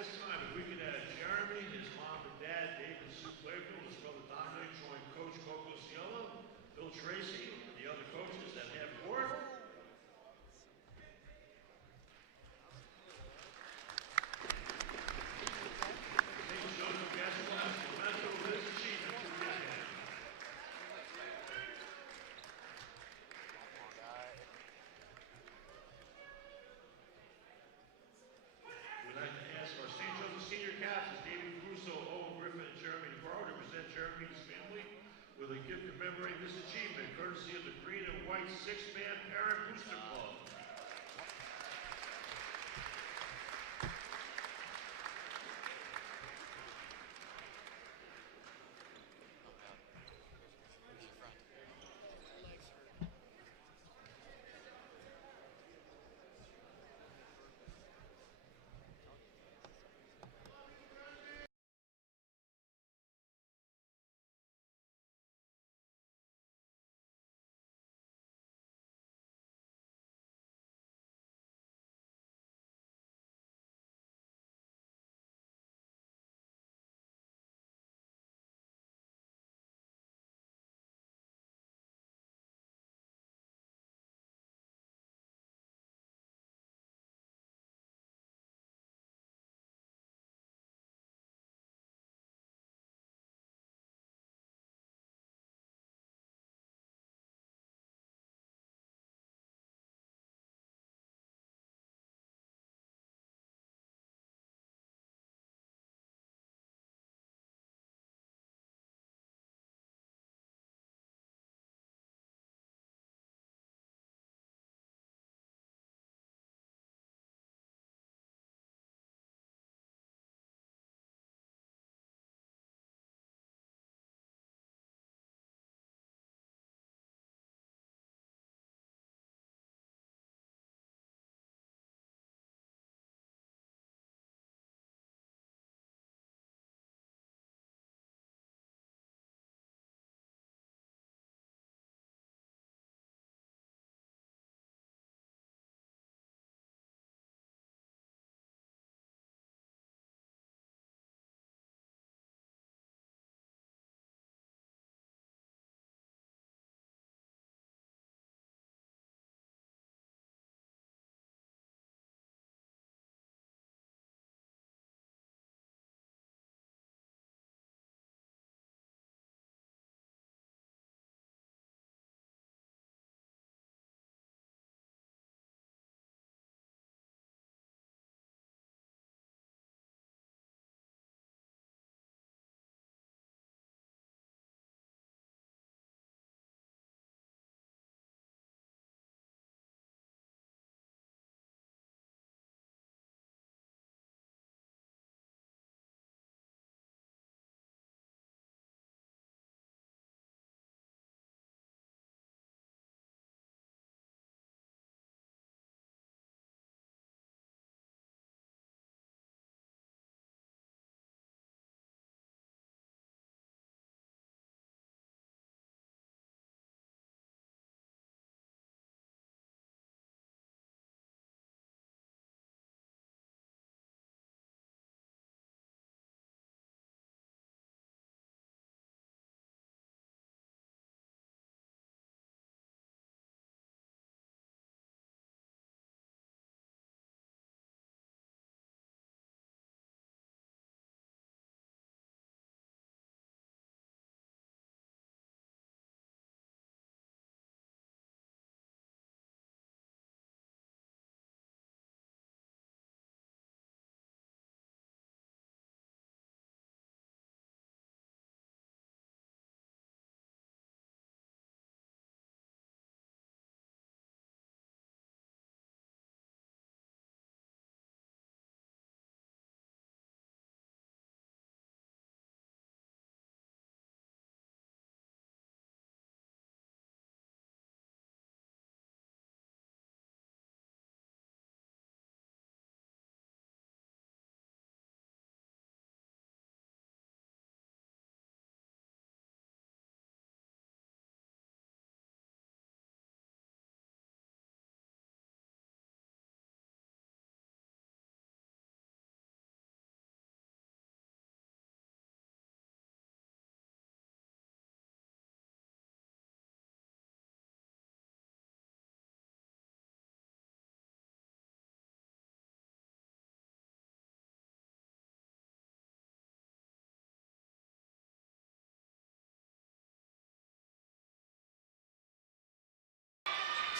this time, if we could add Jeremy, his mom and dad, David and Sue Claypool, his brother Dominic, join Coach Coco Cielo, Bill Tracy, the other coaches at half court. St. Joseph basketball has a memento of this achievement to the end. We'd like to ask our St. Joseph senior captains, David Russo, Owen Griffin, and Jeremy DeBarro, to present Jeremy and his family with a gift commemorating this achievement, courtesy of the Green and White Six-Man Parent Booster Club.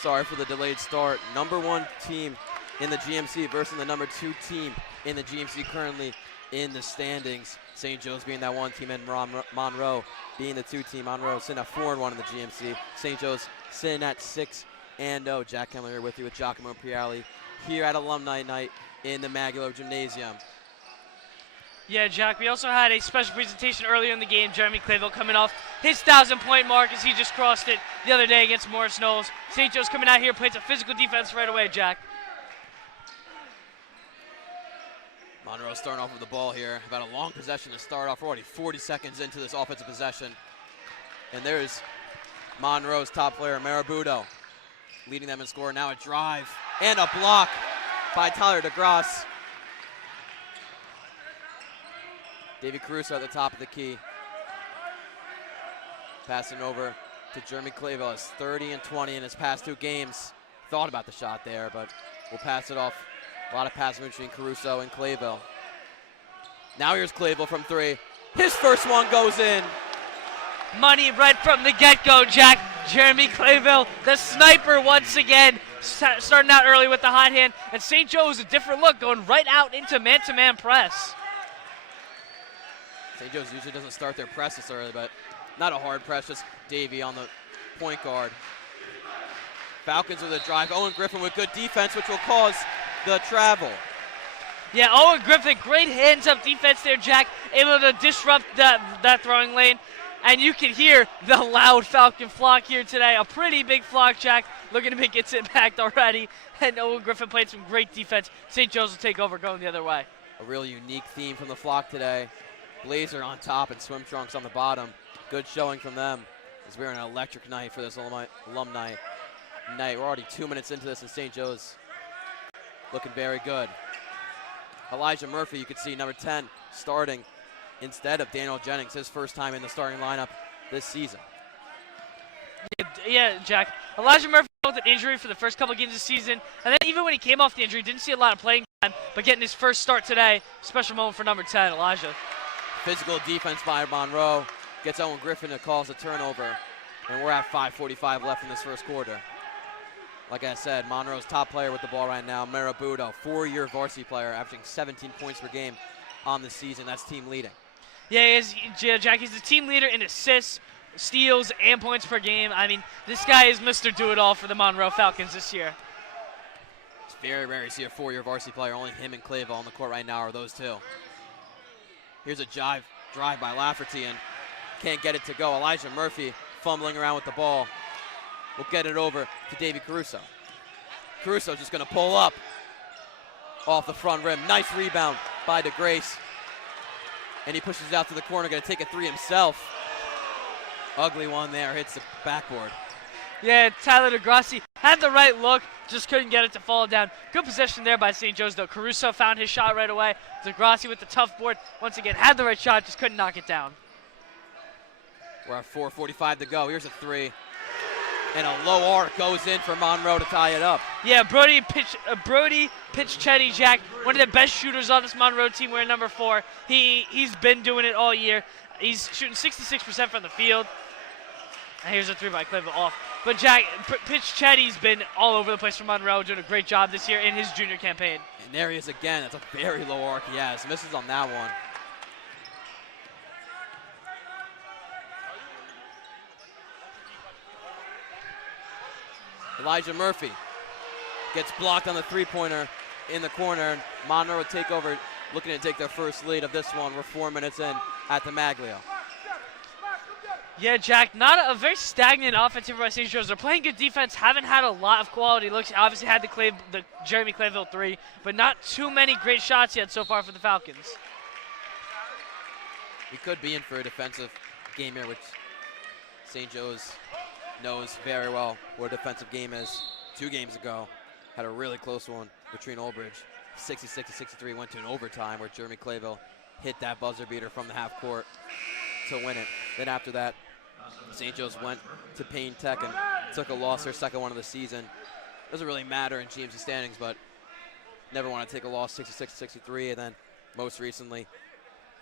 Sorry for the delayed start. Number 1 team in the GMC versus the number 2 team in the GMC currently in the standings. St. Joe's being that 1 team and Monroe being the 2 team. Monroe sitting at 4-1 in the GMC. St. Joe's sitting at 6-0. Jack Kemmler here with you with Giacomo Priali here at Alumni Night in the Magalo Gymnasium. Yeah, Jack, we also had a special presentation earlier in the game. Jeremy Clayville coming off his 1,000-point mark as he just crossed it the other day against Morris Knowles. St. Joe's coming out here, plays a physical defense right away, Jack. Monroe starting off with the ball here. About a long possession to start off. We're already 40 seconds into this offensive possession. And there's Monroe's top player, Marabudo, leading them in score. Now a drive and a block by Tyler DeGrasse. David Caruso at the top of the key. Passing over to Jeremy Clayville. Has 30-20 in his past 2 games. Thought about the shot there, but we'll pass it off. A lot of passing between Caruso and Clayville. Now here's Clayville from 3. His first one goes in. Money right from the get-go, Jack. Jeremy Clayville, the sniper once again, starting out early with the hot hand. And St. Joe's a different look, going right out into man-to-man press. St. Joe's usually doesn't start their press this early, but not a hard press, just Davey on the point guard. Falcons with a drive. Owen Griffin with good defense, which will cause the travel. Yeah, Owen Griffin, great hands-up defense there, Jack, able to disrupt that throwing lane. And you can hear the loud Falcon flock here today. A pretty big flock, Jack, looking to make its impact already. And Owen Griffin played some great defense. St. Joe's will take over going the other way. A real unique theme from the flock today. Blazer on top and swim trunks on the bottom. Good showing from them. It's been an electric night for this alumni night. We're already 2 minutes into this, and St. Joe's looking very good. Elijah Murphy, you can see, number 10, starting instead of Daniel Jennings, his first time in the starting lineup this season. Yeah, Jack. Elijah Murphy with an injury for the first couple games of the season, and then even when he came off the injury, didn't see a lot of playing time, but getting his first start today, special moment for number 10, Elijah. Physical defense by Monroe gets Owen Griffin to cause a turnover, and we're at 5:45 left in this first quarter. Like I said, Monroe's top player with the ball right now, Marabudo, 4-year varsity player, averaging 17 points per game on the season. That's team leading. Yeah, he is, Jack. He's the team leader in assists, steals, and points per game. I mean, this guy is Mr. Do-It-All for the Monroe Falcons this year. It's very rare to see a 4-year varsity player. Only him and Clayville on the court right now are those 2. Here's a drive by Lafferty, and can't get it to go. Elijah Murphy fumbling around with the ball. We'll get it over to Davey Caruso. Caruso's just going to pull up off the front rim. Nice rebound by DeGrasse. And he pushes it out to the corner, going to take a 3 himself. Ugly one there, hits the backboard. Yeah, Tyler DeGrasse had the right look, just couldn't get it to fall down. Good possession there by St. Joe's, though. Caruso found his shot right away. DeGrasse with the tough board, once again, had the right shot, just couldn't knock it down. We're at 4:45 to go. Here's a 3. And a low arc goes in for Monroe to tie it up. Yeah, Brody Pitch-Chetty, Jack, one of the best shooters on this Monroe team. We're number 4. He's been doing it all year. He's shooting 66% from the field. And here's a 3 by Clayville off. But Jack, Pitch-Chetty's been all over the place for Monroe, doing a great job this year in his junior campaign. And there he is again. That's a very low arc he has. Misses on that one. Elijah Murphy gets blocked on the 3-pointer in the corner. Monroe will take over, looking to take their first lead of this one. We're 4 minutes in at the Maglio. Yeah, Jack, not a very stagnant offensive by St. Joe's. They're playing good defense, haven't had a lot of quality looks. Obviously had the Jeremy Clayville 3, but not too many great shots yet so far for the Falcons. We could be in for a defensive game here, which St. Joe's knows very well what a defensive game is. 2 games ago, had a really close one between Oldbridge. 66-63 went to an overtime where Jeremy Clayville hit that buzzer beater from the half court to win it. Then after that, St. Joe's went to Payne Tech and took a loss, their second one of the season. Doesn't really matter in GMC standings, but never want to take a loss, 66-63. And then most recently,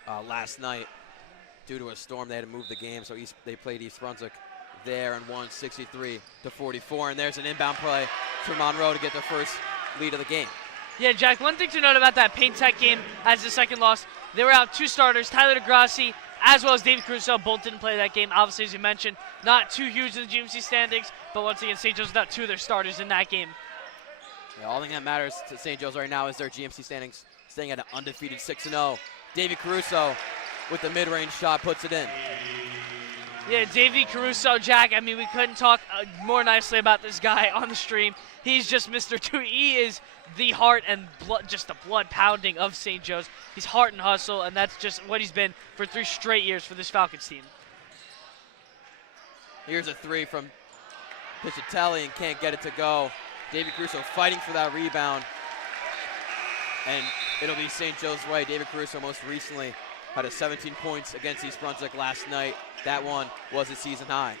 last night, due to a storm, they had to move the game, so they played East Brunswick there and won 63-44. And there's an inbound play for Monroe to get their first lead of the game. Yeah, Jack, one thing to note about that Paint Tech game as the second loss, they were out 2 starters, Tyler DeGrassi as well as David Caruso. Both didn't play that game. Obviously, as you mentioned, not too huge in the GMC standings, but once again, St. Joe's without 2 of their starters in that game. Yeah, all thing that matters to St. Joe's right now is their GMC standings staying at an undefeated 6-0. David Caruso with the mid-range shot puts it in. Yeah, Davey Caruso, Jack, I mean, we couldn't talk more nicely about this guy on the stream. He's just Mr. 2. He is the heart and blood, just the blood pounding of St. Joe's. He's heart and hustle, and that's just what he's been for 3 straight years for this Falcons team. Here's a 3 from Pichatelli and can't get it to go. David Caruso fighting for that rebound, and it'll be St. Joe's way. David Caruso most recently had a 17 points against East Brunswick last night. That one was a season high.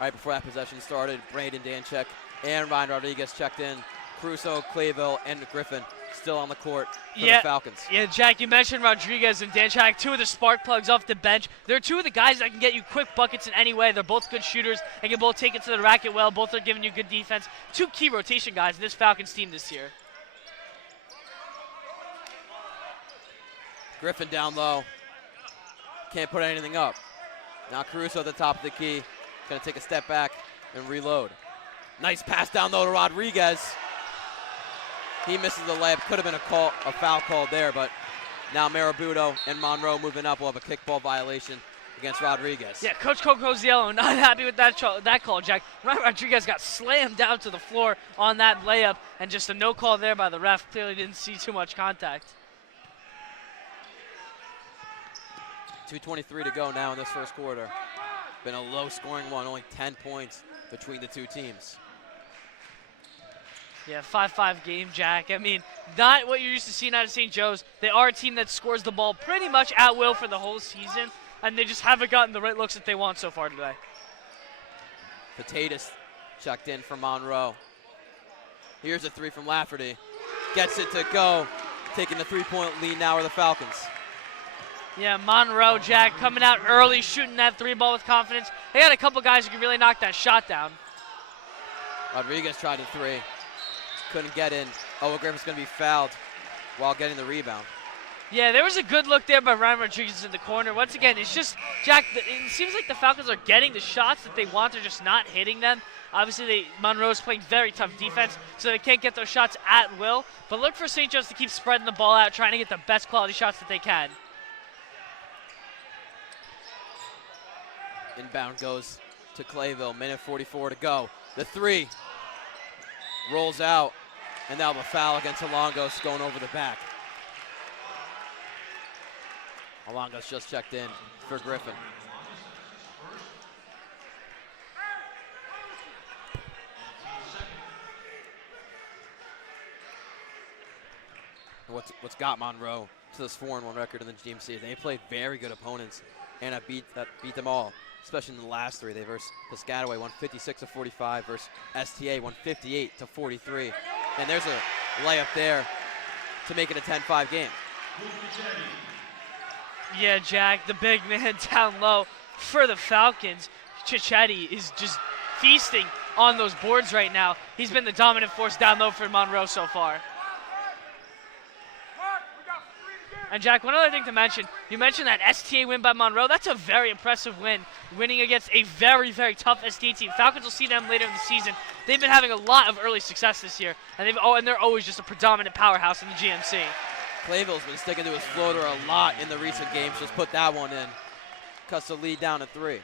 All right, before that possession started, Brandon Danchek and Ryan Rodriguez checked in. Caruso, Clayville, and Griffin still on the court for the Falcons. Yeah, Jack, you mentioned Rodriguez and Danchak, 2 of the spark plugs off the bench. They're 2 of the guys that can get you quick buckets in any way. They're both good shooters and can both take it to the racket well. Both are giving you good defense. 2 key rotation guys in this Falcons team this year. Griffin down low. Can't put anything up. Now Caruso at the top of the key. Going to take a step back and reload. Nice pass down low to Rodriguez. He misses the layup. Could have been a foul called there, but now Marabutto and Monroe moving up will have a kickball violation against Rodriguez. Yeah, Coach Cocoziello not happy with that call, Jack. Rodriguez got slammed down to the floor on that layup, and just a no call there by the ref. Clearly didn't see too much contact. 2:23 to go now in this first quarter. Been a low-scoring one, only 10 points between the 2 teams. Yeah, 5-5 game, Jack. I mean, not what you're used to seeing out of St. Joe's. They are a team that scores the ball pretty much at will for the whole season, and they just haven't gotten the right looks that they want so far today. Potatoes checked in for Monroe. Here's a 3 from Lafferty. Gets it to go. Taking the 3-point lead now are the Falcons. Yeah, Monroe, Jack, coming out early, shooting that 3 ball with confidence. They got a couple guys who can really knock that shot down. Rodriguez tried a 3. Couldn't get in. Owen Griffin's going to be fouled while getting the rebound. Yeah, there was a good look there by Ryan Rodriguez in the corner. Once again, it's just, Jack, it seems like the Falcons are getting the shots that they want. They're just not hitting them. Obviously, Monroe's playing very tough defense, so they can't get those shots at will. But look for St. Joe's to keep spreading the ball out, trying to get the best quality shots that they can. Inbound goes to Clayville. Minute 44 to go. The 3 rolls out, and now the foul against Alongos going over the back. Alongos just checked in for Griffin. What's got Monroe to this 4-1 record in the GMC? They played very good opponents and have beat them all, especially in the last 3. They versus Piscataway won 56-45 versus STA won 58-43. And there's a layup there to make it a 10-5 game. Yeah, Jack, the big man down low for the Falcons. Cicchetti is just feasting on those boards right now. He's been the dominant force down low for Monroe so far. And Jack, one other thing to mention, you mentioned that STA win by Monroe. That's a very impressive win, winning against a very, very tough STA team. Falcons will see them later in the season. They've been having a lot of early success this year, and they're always just a predominant powerhouse in the GMC. Clayville's been sticking to his floater a lot in the recent games. Just put that one in. Cuts the lead down to 3.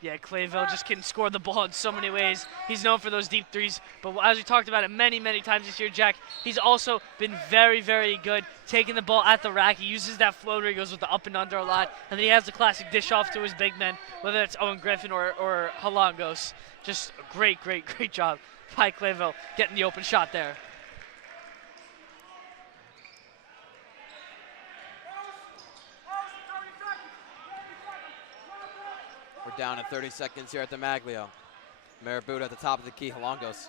Yeah, Clayville just can score the ball in so many ways. He's known for those deep 3s, but as we talked about it many, many times this year, Jack, he's also been very, very good taking the ball at the rack. He uses that floater. He goes with the up and under a lot, and then he has the classic dish off to his big men, whether it's Owen Griffin or Halangos. Just a great, great, great job by Clayville getting the open shot there. We're down to 30 seconds here at the Maglio. Marabutto at the top of the key. Halangos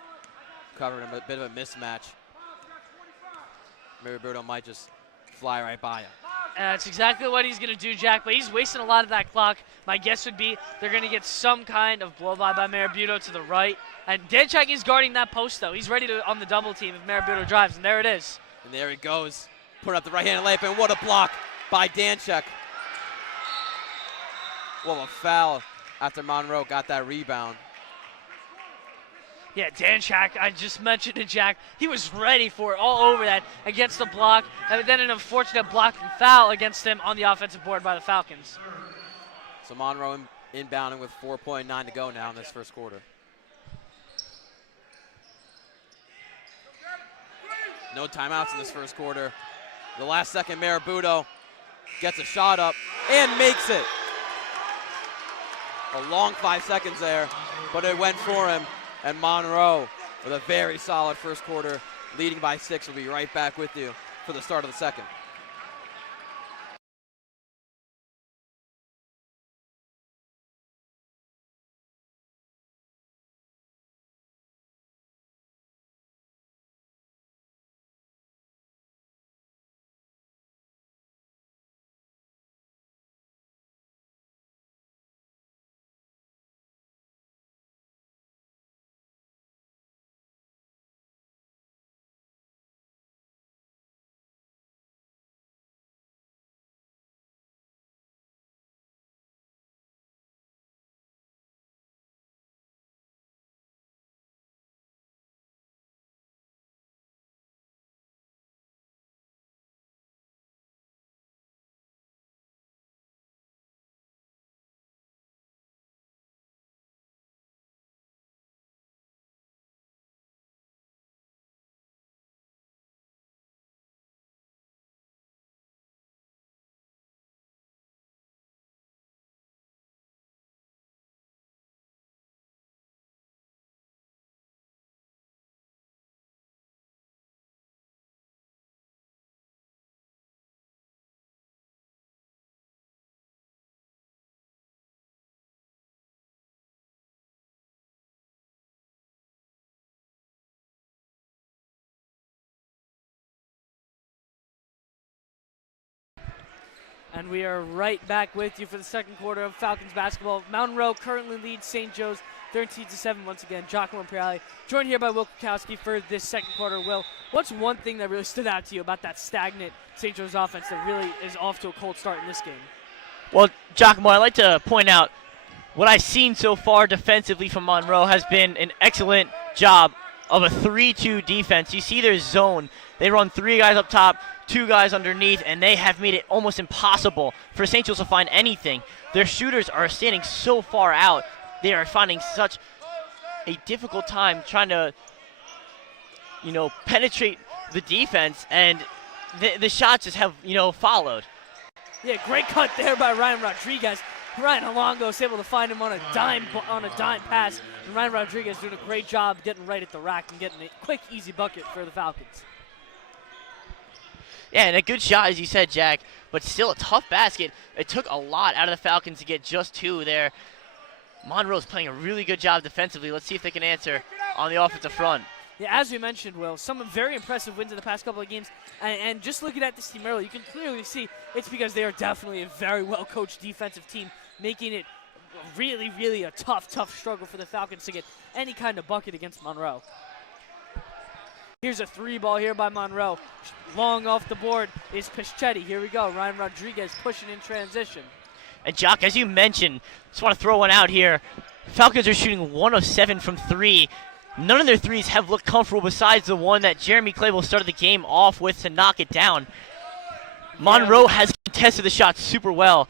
covering a bit of a mismatch. Mirabuto might just fly right by him. That's exactly what he's going to do, Jack, but he's wasting a lot of that clock. My guess would be they're going to get some kind of blow-by Mirabuto to the right. And Danchak is guarding that post, though. He's ready to on the double team if Mirabuto drives, and there it is. And there he goes. Put up the right-handed layup, and what a block by Danchak. What a foul after Monroe got that rebound. Yeah, Danchak, I just mentioned it, Jack. He was ready for it, all over that, against the block, and then an unfortunate block and foul against him on the offensive board by the Falcons. So Monroe inbounding with 4.9 to go now in this first quarter. No timeouts in this first quarter. The last second, Mirabuto gets a shot up and makes it. A long 5 seconds there, but it went for him. And Monroe, with a very solid first quarter, leading by 6, will be right back with you for the start of the second. And we are right back with you for the second quarter of Falcons basketball. Monroe currently leads St. Joe's 13-7 once again. Giacomo Imperiale joined here by Will Kukowski for this second quarter. Will, what's one thing that really stood out to you about that stagnant St. Joe's offense that really is off to a cold start in this game? Well, Giacomo, I'd like to point out what I've seen so far defensively from Monroe has been an excellent job of a 3-2 defense. You see their zone. They run 3 guys up top, 2 guys underneath, and they have made it almost impossible for St. Joe's to find anything. Their shooters are standing so far out. They are finding such a difficult time trying to, penetrate the defense, and the shots just have, followed. Yeah, great cut there by Ryan Rodriguez. Ryan Alongo able to find him on a dime pass. And Ryan Rodriguez doing a great job getting right at the rack and getting a quick, easy bucket for the Falcons. Yeah, and a good shot, as you said, Jack, but still a tough basket. It took a lot out of the Falcons to get just 2 there. Monroe's playing a really good job defensively. Let's see if they can answer on the offensive front. Yeah, as we mentioned, Will, some very impressive wins in the past couple of games. And just looking at this team early, you can clearly see it's because they are definitely a very well-coached defensive team, making it really, really a tough struggle for the Falcons to get any kind of bucket against Monroe. Here's a 3-ball here by Monroe. Long off the board is Pischetti. Here we go. Ryan Rodriguez pushing in transition. And Jock, as you mentioned, just want to throw one out here. Falcons are shooting 1 of 7 from 3. None of their threes have looked comfortable besides the one that Jeremy Clayville started the game off with to knock it down. Monroe has contested the shot super well.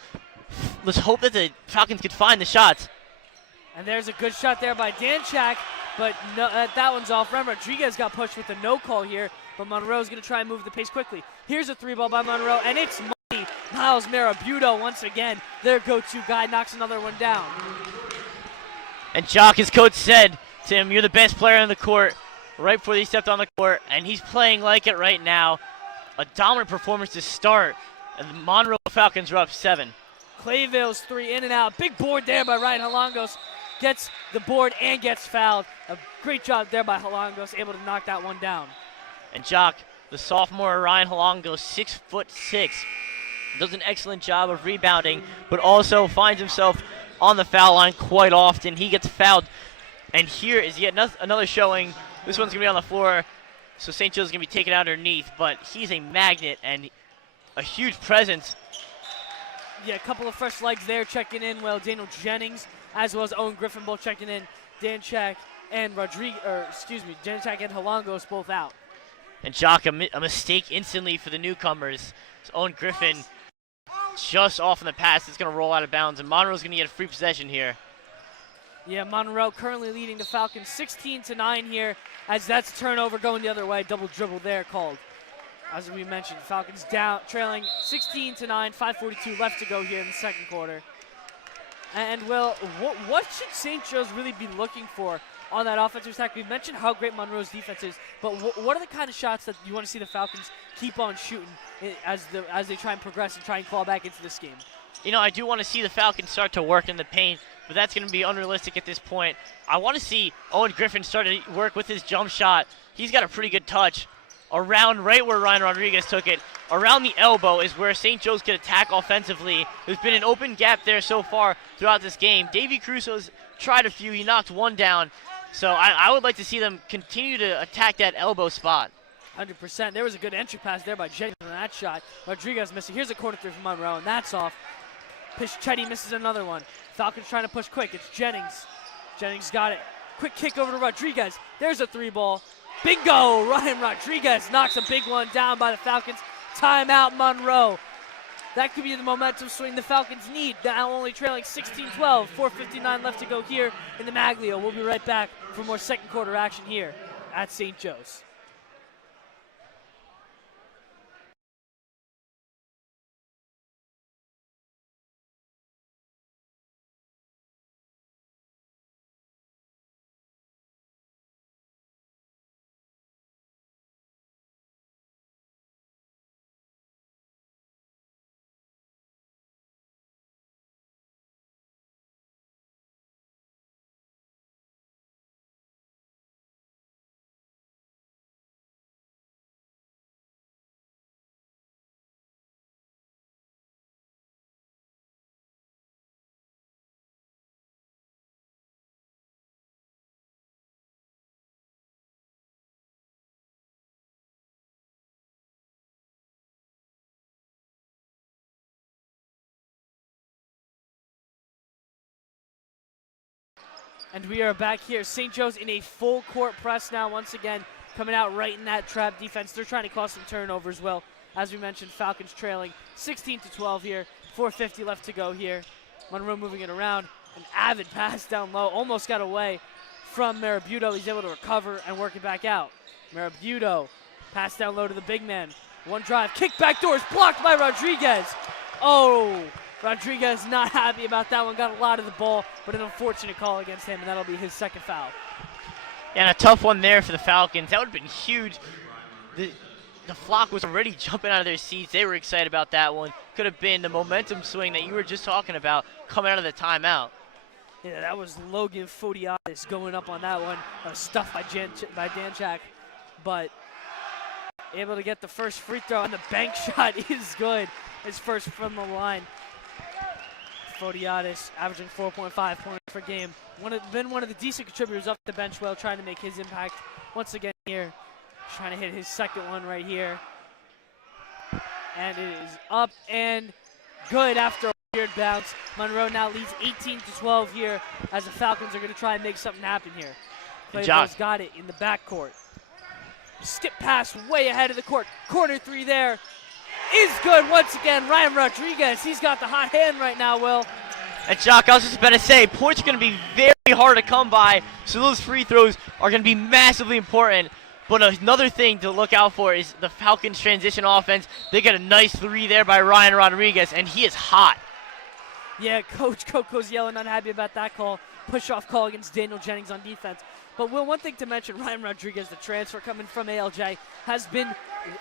Let's hope that the Falcons can find the shots. And there's a good shot there by Danchak, but no, that one's off. Ryan Rodriguez got pushed with a no call here, but Monroe's going to try and move the pace quickly. Here's a 3-ball by Monroe, and it's money. Miles Mirabuto, once again, their go-to guy, knocks another one down. And Jock, his coach said to him, you're the best player on the court, right before he stepped on the court, and he's playing like it right now. A dominant performance to start, and the Monroe Falcons are up 7. Clayville's 3 in and out. Big board there by Ryan Halangos. Gets the board and gets fouled. A great job there by Halangos, able to knock that one down. And Jock, The sophomore Ryan Halongo, 6'6", does an excellent job of rebounding, but also finds himself on the foul line quite often. He gets fouled, and here is yet another showing. This one's going to be on the floor, so St. Joe's going to be taken out underneath, but he's a magnet and a huge presence. Yeah, a couple of fresh legs there checking in. Well, Daniel Jennings as well as Owen Griffin both checking in. Danchak and Danchak and Halongos both out. And Jock, a mistake instantly for the newcomers. So Owen Griffin just off in the pass. It's going to roll out of bounds, and Monroe's going to get a free possession here. Yeah, Monroe currently leading the Falcons 16-9 here, as that's turnover going the other way. Double dribble there called. As we mentioned, Falcons down, trailing 16-9, 5:42 left to go here in the second quarter. And Will, what should St. Joe's really be looking for on that offensive attack? We've mentioned how great Monroe's defense is, but what are the kind of shots that you want to see the Falcons keep on shooting as they try and progress and try and claw back into this game? You know, I do want to see the Falcons start to work in the paint, but that's going to be unrealistic at this point. I want to see Owen Griffin start to work with his jump shot. He's got a pretty good touch. Around right where Ryan Rodriguez took it, around the elbow is where St. Joe's can attack offensively. There's been an open gap there so far throughout this game. Davey Crusoe's tried a few. He knocked one down. So I would like to see them continue to attack that elbow spot. 100%. There was a good entry pass there by Jennings on that shot. Rodriguez missing. Here's a corner three from Monroe, and that's off. Chetty misses another one. Falcons trying to push quick. It's Jennings. Jennings got it. Quick kick over to Rodriguez. There's a three ball. Bingo! Ryan Rodriguez knocks a big one down by the Falcons. Timeout, Monroe. That could be the momentum swing the Falcons need. Now only trailing 16-12. 4:59 left to go here in the Maglio. We'll be right back for more second quarter action here at St. Joe's. And we are back here. St. Joe's in a full court press now once again, coming out right in that trap defense. They're trying to cause some turnovers. Well, as we mentioned, Falcons trailing 16-12 here. 4:50 left to go here. Monroe moving it around. An avid pass down low. Almost got away from Marabuto. He's able to recover and work it back out. Marabuto, pass down low to the big man. One drive, kick back doors, blocked by Rodriguez. Oh, Rodriguez not happy about that one. Got a lot of the ball, but an unfortunate call against him, and that'll be his second foul. Yeah, and a tough one there for the Falcons. That would have been huge. The flock was already jumping out of their seats. They were excited about that one. Could have been the momentum swing that you were just talking about coming out of the timeout. Yeah, that was Logan Fodiatis going up on that one. Stuffed by Danchak, but able to get the first free throw, and the bank shot is good. His first from the line. Fodiatis averaging 4.5 points per game. Been one of the decent contributors up the bench, well, trying to make his impact once again here. Trying to hit his second one right here. And it is up and good after a weird bounce. Monroe now leads 18-12 here as the Falcons are going to try and make something happen here. Claypool's got it in the backcourt. Skip pass way ahead of the court. Corner three there is good once again. Ryan Rodriguez, he's got the hot hand right now, Will. And Jock, I was just about to say, points are going to be very hard to come by, so those free throws are going to be massively important. But another thing to look out for is the Falcons' transition offense. They got a nice three there by Ryan Rodriguez, and he is hot. Yeah, Coach Coco's yelling, unhappy about that call. Push-off call against Daniel Jennings on defense. But, Will, one thing to mention, Ryan Rodriguez, the transfer coming from ALJ, has been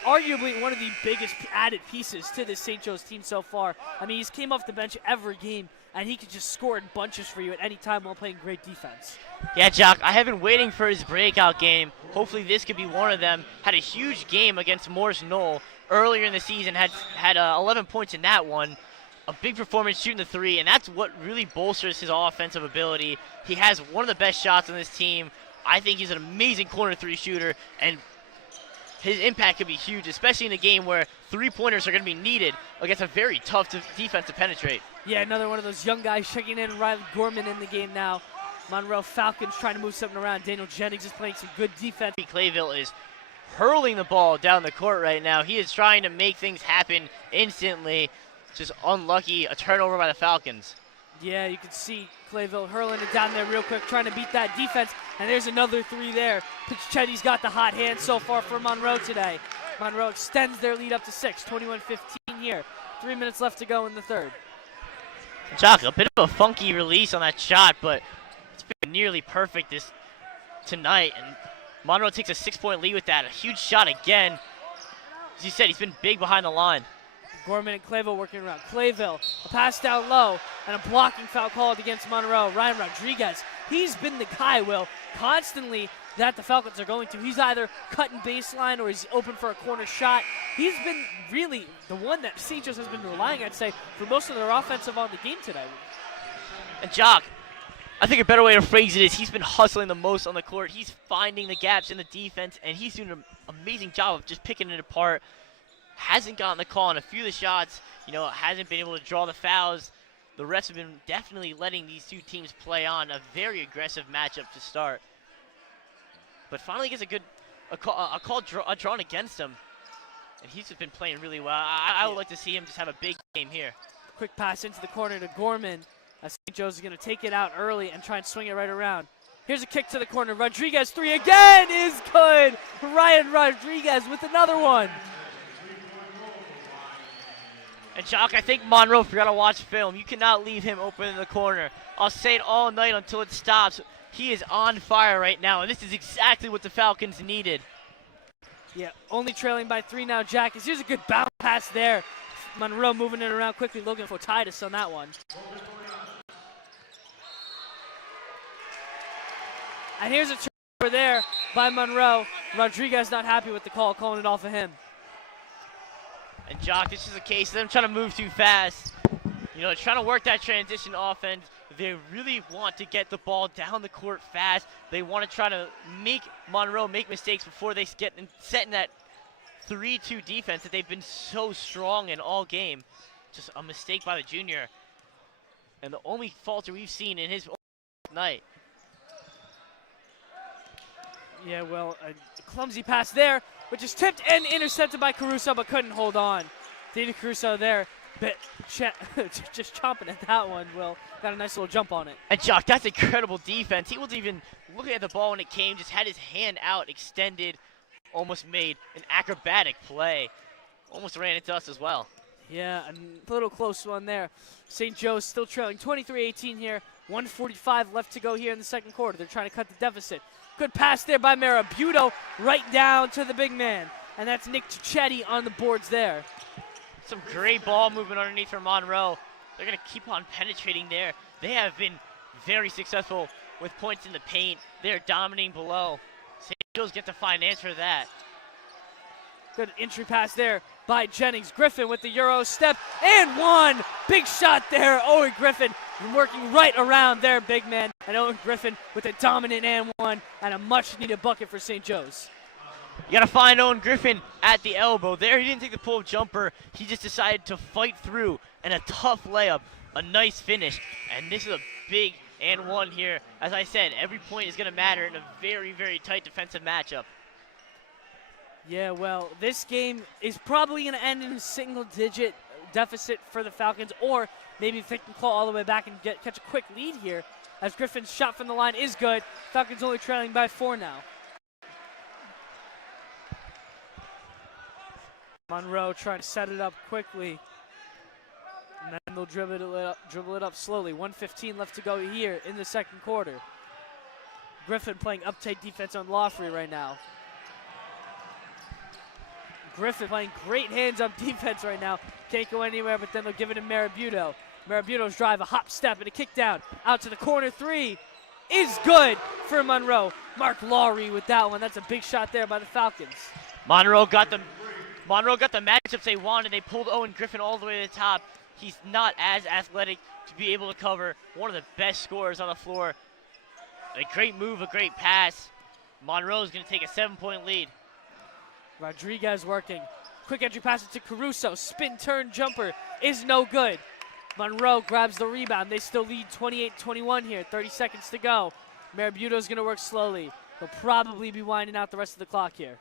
arguably one of the biggest added pieces to this St. Joe's team so far. I mean, he's came off the bench every game, and he could just score in bunches for you at any time while playing great defense. Yeah, Jock, I have been waiting for his breakout game. Hopefully this could be one of them. Had a huge game against Morris Knoll earlier in the season, had 11 points in that one. A big performance shooting the three, and that's what really bolsters his offensive ability. He has one of the best shots on this team. I think he's an amazing corner three shooter, and his impact could be huge, especially in a game where three-pointers are going to be needed against a very tough defense to penetrate. Yeah, another one of those young guys checking in. Riley Gorman in the game now. Monroe Falcons trying to move something around. Daniel Jennings is playing some good defense. Clayville is hurling the ball down the court right now. He is trying to make things happen instantly. Just unlucky, a turnover by the Falcons. Yeah, you can see Clayville hurling it down there real quick, trying to beat that defense. And there's another three there. Picchetti's got the hot hand so far for Monroe today. Monroe extends their lead up to 6, 21-15 here. 3 minutes left to go in the third. Jock, a bit of a funky release on that shot, but it's been nearly perfect tonight. And Monroe takes a 6-point lead with that. A huge shot again. As you said, he's been big behind the line. Gorman and Clayville working around. Clayville, a pass down low, and a blocking foul called against Monroe. Ryan Rodriguez, he's been the guy, Will, constantly that the Falcons are going to. He's either cutting baseline or he's open for a corner shot. He's been really the one that St. Joe's has been relying, I'd say, for most of their offensive on the game today. And Jock, I think a better way to phrase it is he's been hustling the most on the court. He's finding the gaps in the defense, and he's doing an amazing job of just picking it apart. Hasn't gotten the call on a few of the shots, hasn't been able to draw the fouls. The refs have been definitely letting these two teams play on a very aggressive matchup to start. But finally gets a call drawn against him. And he's just been playing really well. I would like to see him just have a big game here. Quick pass into the corner to Gorman. St. Joe's is going to take it out early and try and swing it right around. Here's a kick to the corner. Rodriguez, three again is good. Ryan Rodriguez with another one. And Jock, I think Monroe forgot to watch film. You cannot leave him open in the corner. I'll say it all night until it stops. He is on fire right now, and this is exactly what the Falcons needed. Yeah, only trailing by 3 now, Jack. Here's a good bounce pass there. Monroe moving it around quickly, looking for Titus on that one. And here's a turnover there by Monroe. Rodriguez not happy with the call, calling it off of him. And Jock, this is a case of them trying to move too fast. Trying to work that transition offense. They really want to get the ball down the court fast. They want to try to make Monroe make mistakes before they get set in that 3-2 defense that they've been so strong in all game. Just a mistake by the junior. And the only falter we've seen in his night. Yeah, well, a clumsy pass there, which is tipped and intercepted by Caruso, but couldn't hold on. David Caruso there, just chomping at that one. Will got a nice little jump on it. And Jock, that's incredible defense. He wasn't even looking at the ball when it came, just had his hand out, extended, almost made an acrobatic play. Almost ran into us as well. Yeah, a little close one there. St. Joe's still trailing 23-18 here. 1:45 left to go here in the second quarter. They're trying to cut the deficit. Good pass there by Marabuto, right down to the big man. And that's Nick Cicchetti on the boards there. Some great ball movement underneath for Monroe. They're going to keep on penetrating there. They have been very successful with points in the paint. They're dominating below. St. Joe's get to find answer to that. Good entry pass there by Jennings. Griffin with the Euro step and one. Big shot there. Owen Griffin working right around their big man. And Owen Griffin with a dominant and one and a much needed bucket for St. Joe's. You got to find Owen Griffin at the elbow. There, he didn't take the pull-up jumper. He just decided to fight through, and a tough layup, a nice finish. And this is a big and one here. As I said, every point is going to matter in a very, very tight defensive matchup. Yeah, well, this game is probably going to end in a single-digit deficit for the Falcons, or maybe if they can claw all the way back and catch a quick lead here, as Griffin's shot from the line is good. Falcons only trailing by 4 now. Monroe trying to set it up quickly. And then they'll dribble it up slowly. 1:15 left to go here in the second quarter. Griffin playing uptight defense on Lawfrey right now. Griffin playing great hands-up defense right now. Can't go anywhere, but then they'll give it to Marabuto. Marabuto's drive, a hop step, and a kick down. Out to the corner three is good for Monroe. Mark Lowry with that one. That's a big shot there by the Falcons. Monroe got the matchups they wanted. They pulled Owen Griffin all the way to the top. He's not as athletic to be able to cover. One of the best scorers on the floor. A great move, a great pass. Monroe's going to take a 7-point lead. Rodriguez working. Quick entry pass to Caruso. Spin turn jumper is no good. Monroe grabs the rebound. They still lead 28-21 here. 30 seconds to go. Marabuto's going to work slowly. They'll probably be winding out the rest of the clock here.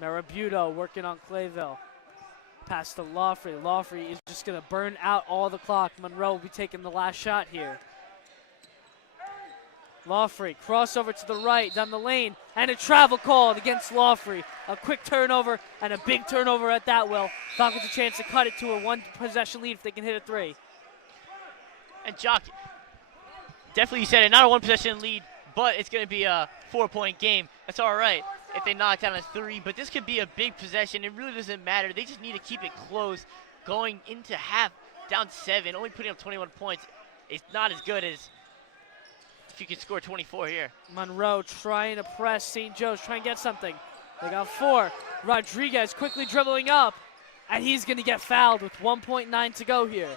Marabuto working on Clayville. Pass to Lawfrey. Lawfrey is just going to burn out all the clock. Monroe will be taking the last shot here. Lawfrey, crossover to the right, down the lane, and a travel called against Lawfrey. A quick turnover, and a big turnover at that will. Falcons a chance to cut it to a one-possession lead if they can hit a three. And Jock, definitely you said it, not a one-possession lead, but it's going to be a 4-point game. That's all right if they knock down a three, but this could be a big possession. It really doesn't matter. They just need to keep it close. Going into half, down 7, only putting up 21 points is not as good as if you could score 24 here. Monroe trying to press St. Joe's, trying to get something. They got 4. Rodriguez quickly dribbling up, and he's going to get fouled with 1.9 to go here.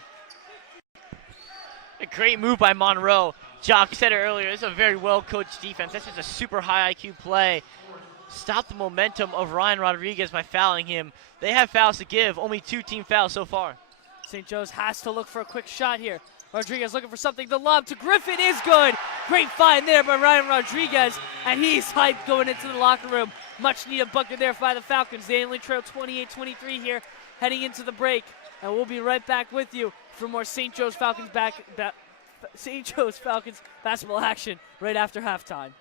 A great move by Monroe. Jock said it earlier, it's a very well-coached defense. That's just a super high IQ play. Stop the momentum of Ryan Rodriguez by fouling him. They have fouls to give, only 2 team fouls so far. St. Joe's has to look for a quick shot here. Rodriguez looking for something. The lob to Griffin is good. Great find there by Ryan Rodriguez, and he's hyped going into the locker room. Much needed bucket there by the Falcons. They only trail 28-23 here, heading into the break, and we'll be right back with you for more St. Joe's Falcons basketball action right after halftime.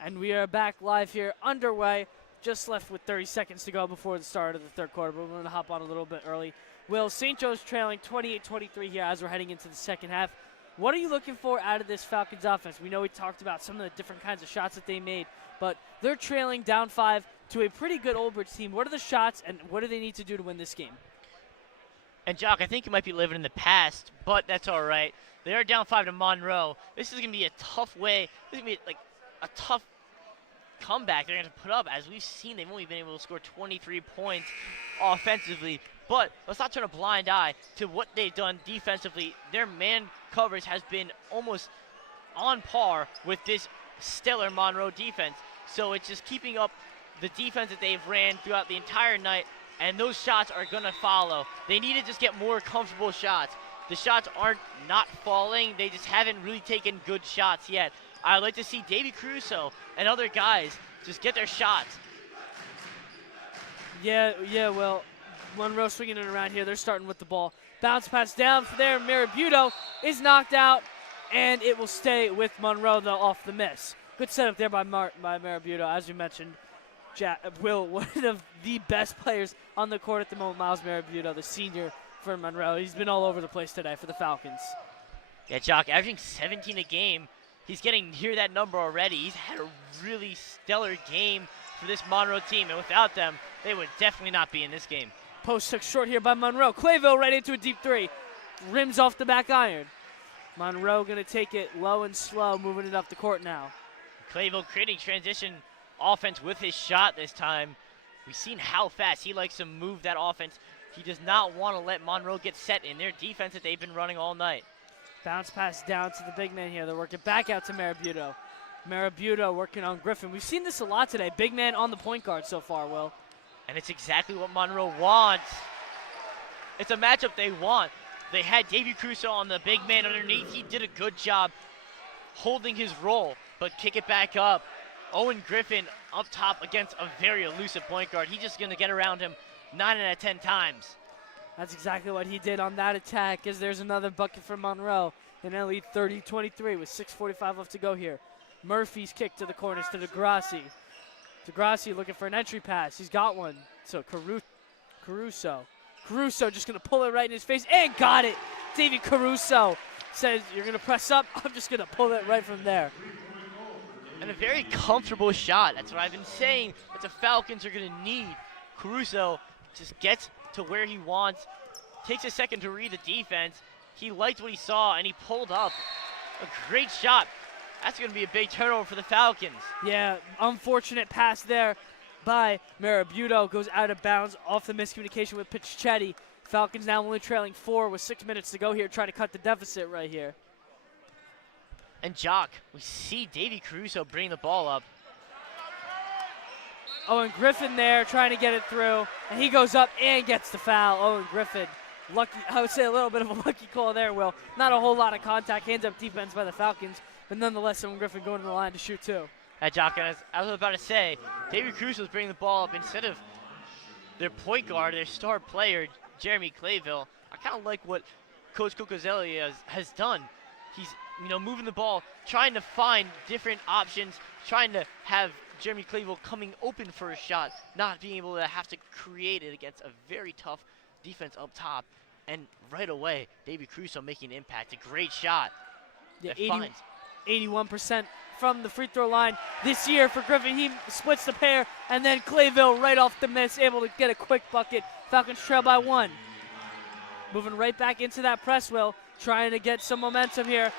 And we are back live here, underway. Just left with 30 seconds to go before the start of the third quarter, but we're going to hop on a little bit early. Will, St. Joe's trailing 28-23 here as we're heading into the second half. What are you looking for out of this Falcons offense? We know we talked about some of the different kinds of shots that they made, but they're trailing down 5 to a pretty good Old Bridge team. What are the shots, and what do they need to do to win this game? And, Jock, I think you might be living in the past, but that's all right. They are down 5 to Monroe. This is going to be a tough way. This is going to be like a tough comeback they're going to put up. As we've seen, they've only been able to score 23 points offensively. But let's not turn a blind eye to what they've done defensively. Their man coverage has been almost on par with this stellar Monroe defense. So it's just keeping up the defense that they've ran throughout the entire night, and those shots are going to follow. They need to just get more comfortable shots. The shots aren't not falling. They just haven't really taken good shots yet. I'd like to see Davey Caruso and other guys just get their shots. Yeah, well, Monroe swinging it around here. They're starting with the ball. Bounce pass down for there. Marabuto is knocked out, and it will stay with Monroe, though, off the miss. Good setup there by Marabuto, as you mentioned. Will, one of the best players on the court at the moment, Miles Marabuto, the senior for Monroe. He's been all over the place today for the Falcons. Yeah, Jock, averaging 17 a game. He's getting near that number already. He's had a really stellar game for this Monroe team, and without them, they would definitely not be in this game. Post took short here by Monroe. Clayville right into a deep three. Rims off the back iron. Monroe going to take it low and slow, moving it up the court now. Clayville creating transition offense with his shot this time. We've seen how fast he likes to move that offense. He does not want to let Monroe get set in their defense that they've been running all night. Bounce pass down to the big man here. They're working back out to Marabuto. Marabuto working on Griffin. We've seen this a lot today. Big man on the point guard so far, Will. And it's exactly what Monroe wants. It's a matchup they want. They had Davey Caruso on the big man underneath. He did a good job holding his role, but kick it back up. Owen Griffin up top against a very elusive point guard. He's just going to get around him 9 out of 10 times. That's exactly what he did on that attack, as there's another bucket for Monroe. And they lead 30-23 with 6:45 left to go here. Murphy's kick to the corners to DeGrassi. DeGrassi looking for an entry pass. He's got one. So Caruso. Caruso just going to pull it right in his face and got it. David Caruso says, you're going to press up. I'm just going to pull it right from there. And a very comfortable shot. That's what I've been saying that the Falcons are going to need. Caruso just gets to where he wants, takes a second to read the defense. He liked what he saw, and he pulled up. A great shot. That's going to be a big turnover for the Falcons. Yeah, unfortunate pass there by Marabuto. Goes out of bounds off the miscommunication with Pichetti. Falcons now only trailing 4 with 6 minutes to go here, trying to cut the deficit right here. And Jock, we see Davey Caruso bring the ball up. Owen Griffin there trying to get it through, and he goes up and gets the foul. Owen Griffin, lucky, I would say a little bit of a lucky call there, Will. Not a whole lot of contact, hands up defense by the Falcons, but nonetheless, Owen Griffin going to the line to shoot too. Hey, Jock, as I was about to say, Davey Caruso is bringing the ball up instead of their point guard, their star player, Jeremy Clayville. I kind of like what Coach Cucuzzelli has done. He's moving the ball, trying to find different options, trying to have Jeremy Clayville coming open for a shot, not being able to have to create it against a very tough defense up top. And right away, Davey Caruso making an impact. A great shot. Yeah, 81% from the free throw line this year for Griffin. He splits the pair, and then Clayville right off the miss, able to get a quick bucket. Falcons trail by 1. Moving right back into that press, Will, trying to get some momentum here.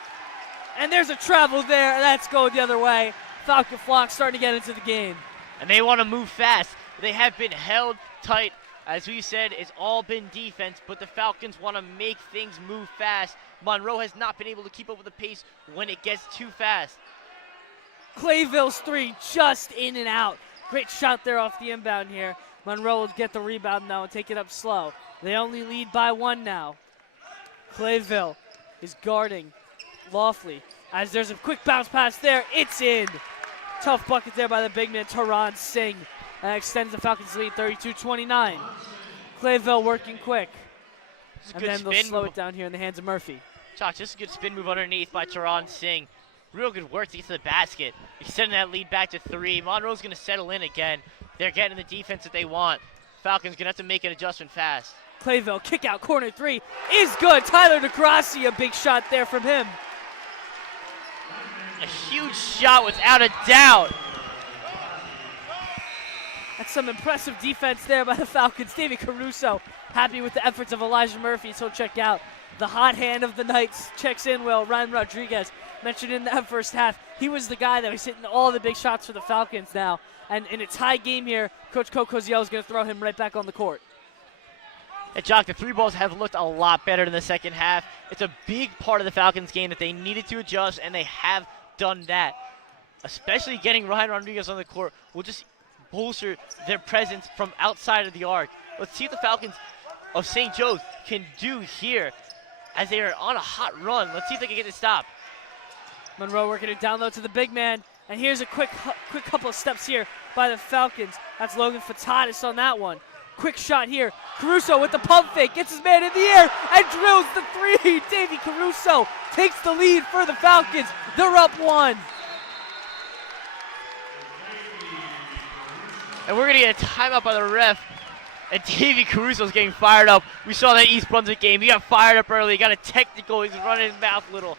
And there's a travel there. That's going the other way. Falcon flock starting to get into the game. And they want to move fast. They have been held tight. As we said, it's all been defense, but the Falcons want to make things move fast. Monroe has not been able to keep up with the pace when it gets too fast. Clayville's 3 just in and out. Great shot there off the inbound here. Monroe will get the rebound now and take it up slow. They only lead by 1 now. Clayville is guarding Lawfully. As there's a quick bounce pass there, it's in. Tough bucket there by the big man, Taran Singh. That extends the Falcons' lead, 32-29. Clayville working quick. And then they'll slow it down here in the hands of Murphy. Josh, just a good spin move underneath by Taran Singh. Real good work to get to the basket. Extending that lead back to 3. Monroe's going to settle in again. They're getting the defense that they want. Falcons going to have to make an adjustment fast. Clayville, kick out, corner 3 is good. Tyler DeGrassi, a big shot there from him. A huge shot without a doubt. That's some impressive defense there by the Falcons. David Caruso, happy with the efforts of Elijah Murphy, so check out the hot hand of the Knights. Checks in well. Ryan Rodriguez, mentioned in that first half, he was the guy that was hitting all the big shots for the Falcons now. And in a tie game here, Coach Koziel is going to throw him right back on the court. And Jock, the 3 balls have looked a lot better in the second half. It's a big part of the Falcons game that they needed to adjust, and they have done that. Especially getting Ryan Rodriguez on the court will just bolster their presence from outside of the arc. Let's see what the Falcons of St. Joe's can do here as they are on a hot run. Let's see if they can get it stopped. Monroe working it down low to the big man. And here's a quick couple of steps here by the Falcons. That's Logan Fatatis on that one. Quick shot here. Caruso with the pump fake. Gets his man in the air and drills the 3. Davey Caruso takes the lead for the Falcons. They're up 1. And we're going to get a timeout by the ref. And Davey Caruso's getting fired up. We saw that East Brunswick game. He got fired up early. He got a technical. He's running his mouth a little.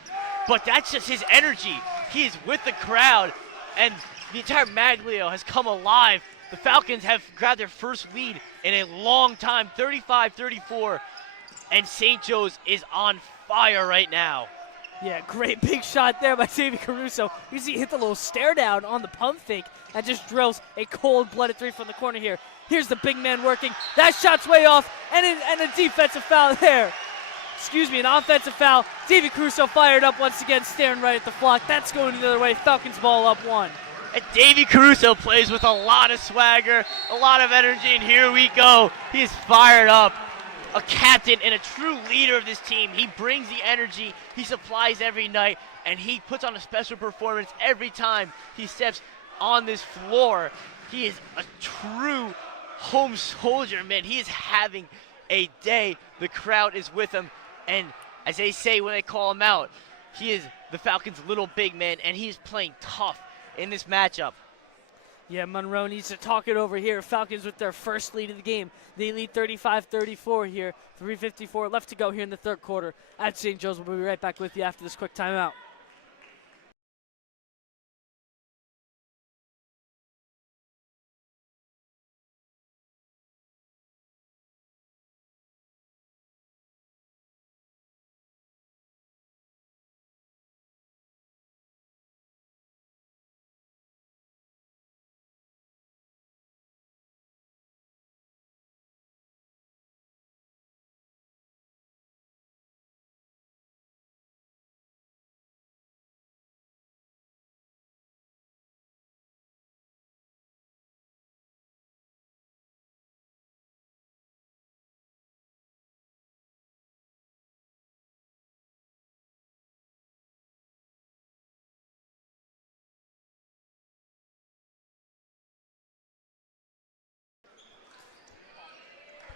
But that's just his energy. He is with the crowd. And the entire Maglio has come alive. The Falcons have grabbed their first lead in a long time, 35-34. And St. Joe's is on fire right now. Yeah, great big shot there by Davey Caruso. You see, he hit the little stare down on the pump fake and just drills a cold-blooded 3 from the corner here. Here's the big man working. That shot's way off, and a defensive foul there. Excuse me, an offensive foul. Davey Caruso fired up once again, staring right at the flock. That's going the other way. Falcons ball up 1. And Davey Caruso plays with a lot of swagger, a lot of energy, and here we go. He is fired up. A captain and a true leader of this team. He brings the energy, he supplies every night, and he puts on a special performance every time he steps on this floor. He is a true home soldier, man. He is having a day. The crowd is with him, and as they say when they call him out, he is the Falcons' little big man, and he is playing tough in this matchup. Yeah, Monroe needs to talk it over here. Falcons with their first lead of the game. They lead 35-34 here. 3:54 left to go here in the third quarter at St. Joe's. We'll be right back with you after this quick timeout.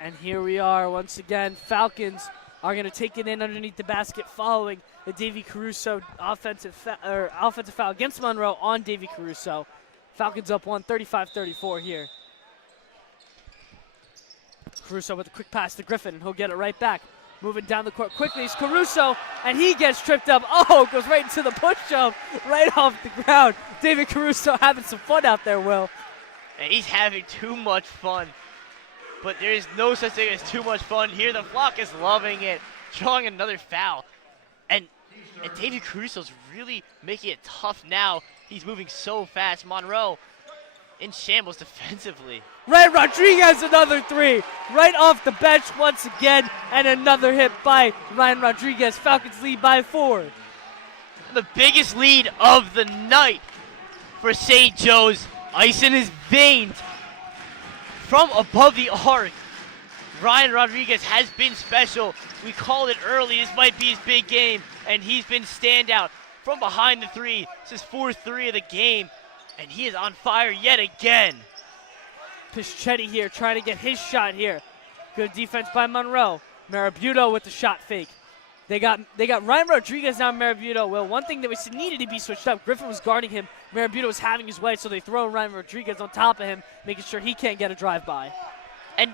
And here we are once again. Falcons are going to take it in underneath the basket following the Davey Caruso offensive foul against Monroe on Davey Caruso. Falcons up 1, 35-34 here. Caruso with a quick pass to Griffin, and he'll get it right back. Moving down the court quickly is Caruso, and he gets tripped up. Oh, goes right into the push jump, right off the ground. David Caruso having some fun out there, Will. And he's having too much fun. But there is no such thing as too much fun here. The flock is loving it, drawing another foul. And David Caruso's really making it tough now. He's moving so fast. Monroe in shambles defensively. Ryan Rodriguez, another 3. Right off the bench once again, and another hit by Ryan Rodriguez. Falcons lead by 4. The biggest lead of the night for St. Joe's. Ice in his veins. From above the arc, Ryan Rodriguez has been special. We called it early. This might be his big game, and he's been standout from behind the 3. This is 4-3 of the game, and he is on fire yet again. Pischetti here trying to get his shot here. Good defense by Monroe. Marabuto with the shot fake. They got Ryan Rodriguez now, Marabuto. Well, one thing that was needed to be switched up. Griffin was guarding him. Marabuto was having his way, so they throw Ryan Rodriguez on top of him, making sure he can't get a drive-by. And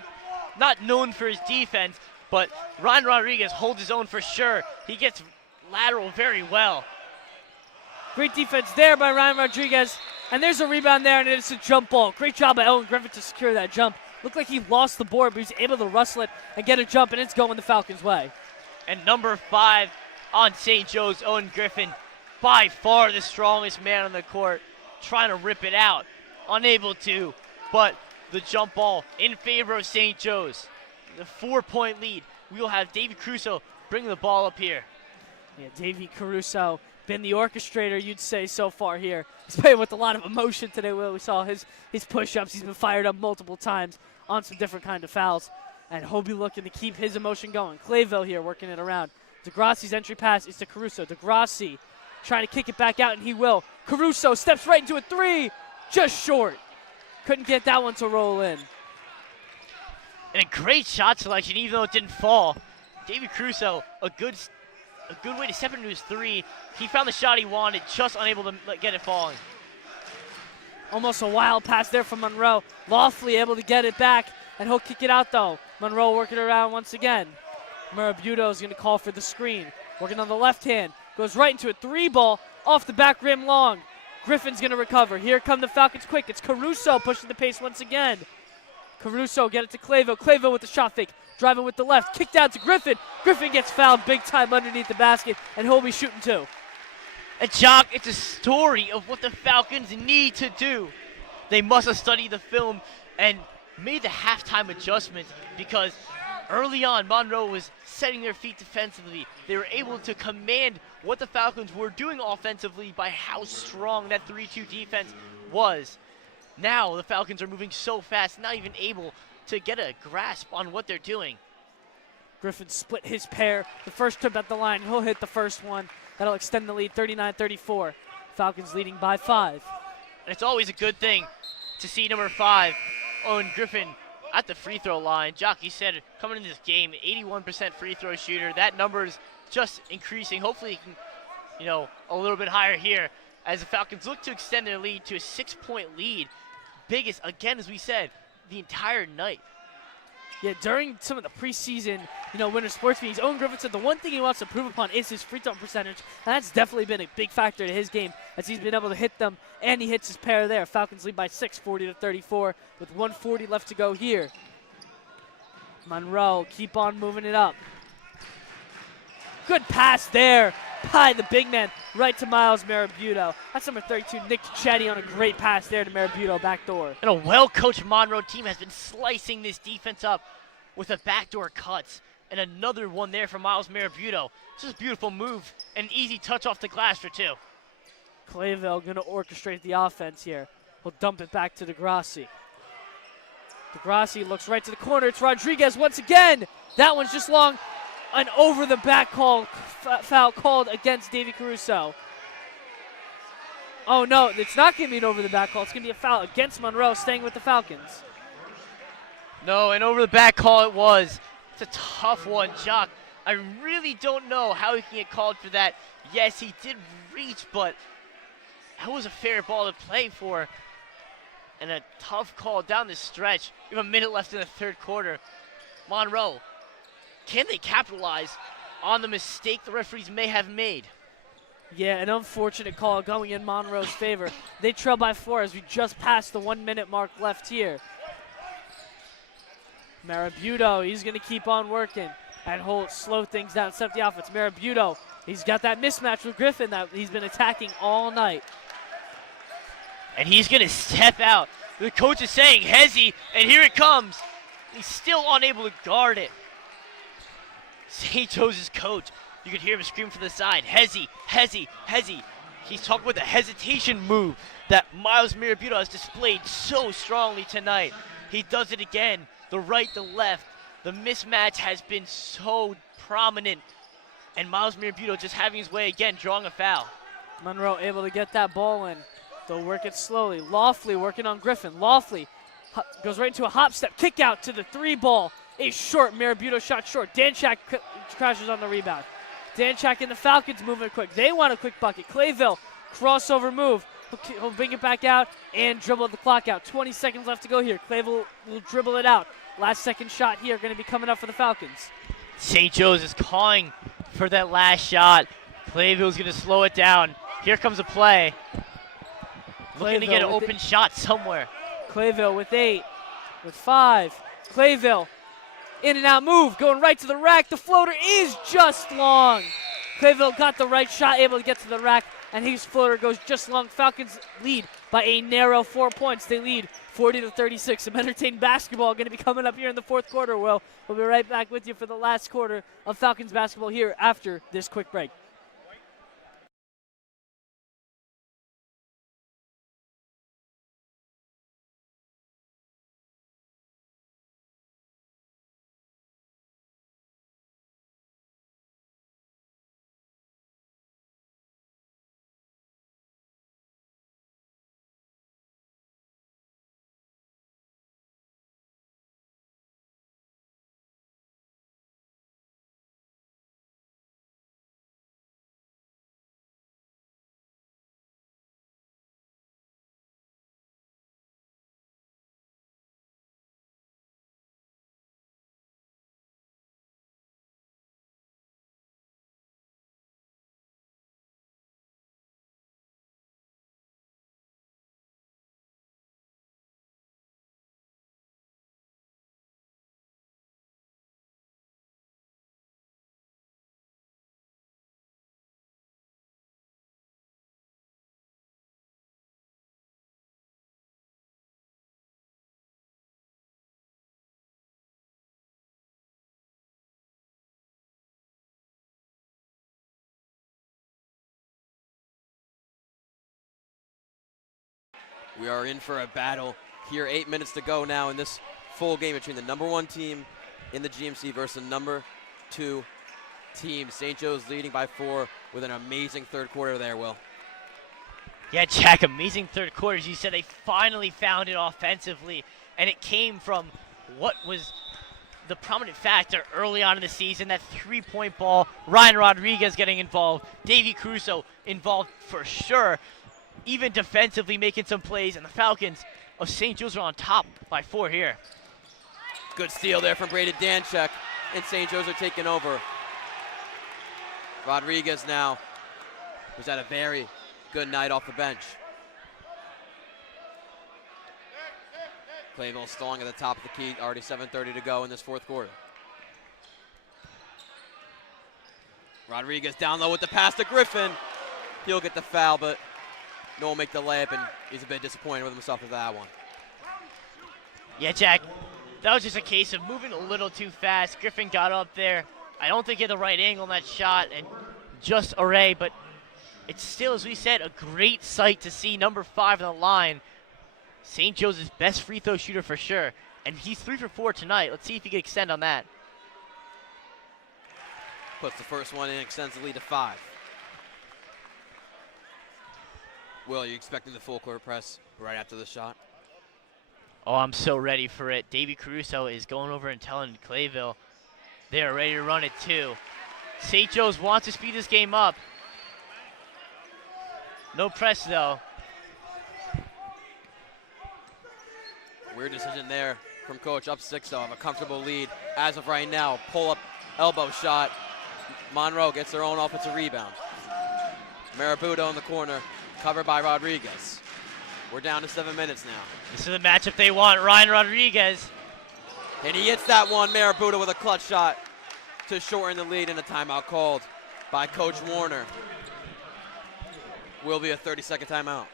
not known for his defense, but Ryan Rodriguez holds his own for sure. He gets lateral very well. Great defense there by Ryan Rodriguez. And there's a rebound there, and it's a jump ball. Great job by Owen Griffin to secure that jump. Looked like he lost the board, but he was able to rustle it and get a jump, and it's going the Falcons' way. And number 5 on St. Joe's, Owen Griffin, by far the strongest man on the court, trying to rip it out. Unable to, but the jump ball in favor of St. Joe's. The 4-point lead. We will have Davey Caruso bringing the ball up here. Yeah, Davey Caruso, been the orchestrator, you'd say, so far here. He's playing with a lot of emotion today, Will. We saw his push-ups. He's been fired up multiple times on some different kind of fouls. And Hobie looking to keep his emotion going. Clayville here working it around. DeGrassi's entry pass is to Caruso. DeGrassi trying to kick it back out, and he will. Caruso steps right into a 3, just short. Couldn't get that one to roll in. And a great shot selection, even though it didn't fall. Davey Caruso, a good way to step into his 3. He found the shot he wanted, just unable to get it falling. Almost a wild pass there from Monroe. Lawfully able to get it back, and he'll kick it out, though. Monroe working around once again. Marabuto is going to call for the screen. Working on the left hand. Goes right into a 3 ball off the back rim long. Griffin's going to recover. Here come the Falcons quick. It's Caruso pushing the pace once again. Caruso get it to Clayville. Clayville with the shot fake. Driving with the left. Kick down to Griffin. Griffin gets fouled big time underneath the basket, and Hobie shooting too. And Jock, it's a story of what the Falcons need to do. They must have studied the film and made the halftime adjustments, because early on, Monroe was setting their feet defensively. They were able to command what the Falcons were doing offensively by how strong that 3-2 defense was. Now the Falcons are moving so fast, not even able to get a grasp on what they're doing. Griffin split his pair. The first trip at the line, he'll hit the first one. That'll extend the lead 39-34. Falcons leading by 5. And it's always a good thing to see number 5, Owen Griffin, at the free throw line. Jockey said coming into this game, 81% free throw shooter. That number is just increasing. Hopefully he can, a little bit higher here as the Falcons look to extend their lead to a 6-point lead. Biggest, again, as we said, the entire night. Yeah, during some of the preseason, winter sports meetings, Owen Griffin said the one thing he wants to improve upon is his free throw percentage, and that's definitely been a big factor to his game as he's been able to hit them, and he hits his pair there. Falcons lead by 6, 40-34, with 1:40 left to go here. Monroe keep on moving it up. Good pass there by the big man right to Miles Marabuto. That's number 32, Nick Chetty, on a great pass there to Marabuto, backdoor. And a well-coached Monroe team has been slicing this defense up with a backdoor cuts. And another one there from Miles Marabuto. Just a beautiful move. An easy touch off the glass for 2. Clayville going to orchestrate the offense here. He'll dump it back to DeGrassi. DeGrassi looks right to the corner. It's Rodriguez once again. That one's just long. An over-the-back foul called against Davey Caruso. Oh, no, it's not going to be an over-the-back call. It's going to be a foul against Monroe, staying with the Falcons. No, an over-the-back call it was. It's a tough one, Jock. I really don't know how he can get called for that. Yes, he did reach, but that was a fair ball to play for. And a tough call down the stretch. We have a minute left in the third quarter. Monroe, can they capitalize on the mistake the referees may have made? Yeah, an unfortunate call going in Monroe's favor. They trail by 4 as we just passed the 1-minute mark left here. Marabuto, he's going to keep on working and slow things down, set the offense. Marabuto, he's got that mismatch with Griffin that he's been attacking all night. And he's going to step out. The coach is saying, Hezzy, and here it comes. He's still unable to guard it. St. Joseph's coach, you could hear him scream from the side, Hezzy, Hezzy, Hezzy. He's talking about the hesitation move that Miles Marabuto has displayed so strongly tonight. He does it again, the right, the left. The mismatch has been so prominent. And Miles Marabuto just having his way again, drawing a foul. Monroe able to get that ball in. They'll work it slowly. Lawfully working on Griffin. Lawfully goes right into a hop step. Kick out to the 3 ball. A short. Marabuto shot short. Danchak crashes on the rebound. Danchak and the Falcons moving quick. They want a quick bucket. Clayville, crossover move. He'll bring it back out and dribble the clock out. 20 seconds left to go here. Clayville will dribble it out. Last second shot here going to be coming up for the Falcons. St. Joe's is calling for that last shot. Clayville's going to slow it down. Here comes a play. Looking to get an open shot somewhere. Clayville with 8, with 5. Clayville, in and out move, going right to the rack. The floater is just long. Clayville got the right shot, able to get to the rack, and his floater goes just long. Falcons lead by a narrow 4 points. They lead 40-36. Some entertaining basketball going to be coming up here in the fourth quarter. We'll be right back with you for the last quarter of Falcons basketball here after this quick break. We are in for a battle here. 8 minutes to go now in this full game between the number 1 team in the GMC versus the number 2 team. St. Joe's leading by 4 with an amazing third quarter there, Will. Yeah, Jack, amazing third quarter. As you said, they finally found it offensively, and it came from what was the prominent factor early on in the season, that three-point ball. Ryan Rodriguez getting involved. Davey Caruso involved for sure. Even defensively making some plays, and the Falcons of St. Joe's are on top by 4 here. Good steal there from Braden Danchak, and St. Joe's are taking over. Rodriguez now was at a very good night off the bench. Clayville stalling at the top of the key, already 7:30 to go in this fourth quarter. Rodriguez down low with the pass to Griffin. He'll get the foul, but no one make the layup, and he's a bit disappointed with himself with that one. Yeah, Jack, that was just a case of moving a little too fast. Griffin got up there. I don't think he had the right angle on that shot, and just array, but it's still, as we said, a great sight to see number 5 on the line. St. Joe's best free throw shooter for sure, and he's 3 for 4 tonight. Let's see if he can extend on that. Puts the first one in, extends the lead to 5. Will, are you expecting the full court press right after the shot? Oh, I'm so ready for it. Davey Caruso is going over and telling Clayville they're ready to run it too. St. Joe's wants to speed this game up. No press though. Weird decision there from coach. Up 6 though, have a comfortable lead as of right now. Pull up elbow shot. Monroe gets their own offensive rebound. Marabudo in the corner, covered by Rodriguez. We're down to 7 minutes now. This is the matchup they want. Ryan Rodriguez. And he hits that one. Marabudo with a clutch shot to shorten the lead, and a timeout called by Coach Warner. Will be a 30-second timeout.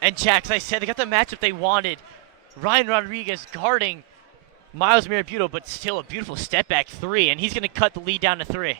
And Jack, as I said, they got the matchup they wanted. Ryan Rodriguez guarding Miles Marabudo, but still a beautiful step back 3, and he's going to cut the lead down to 3.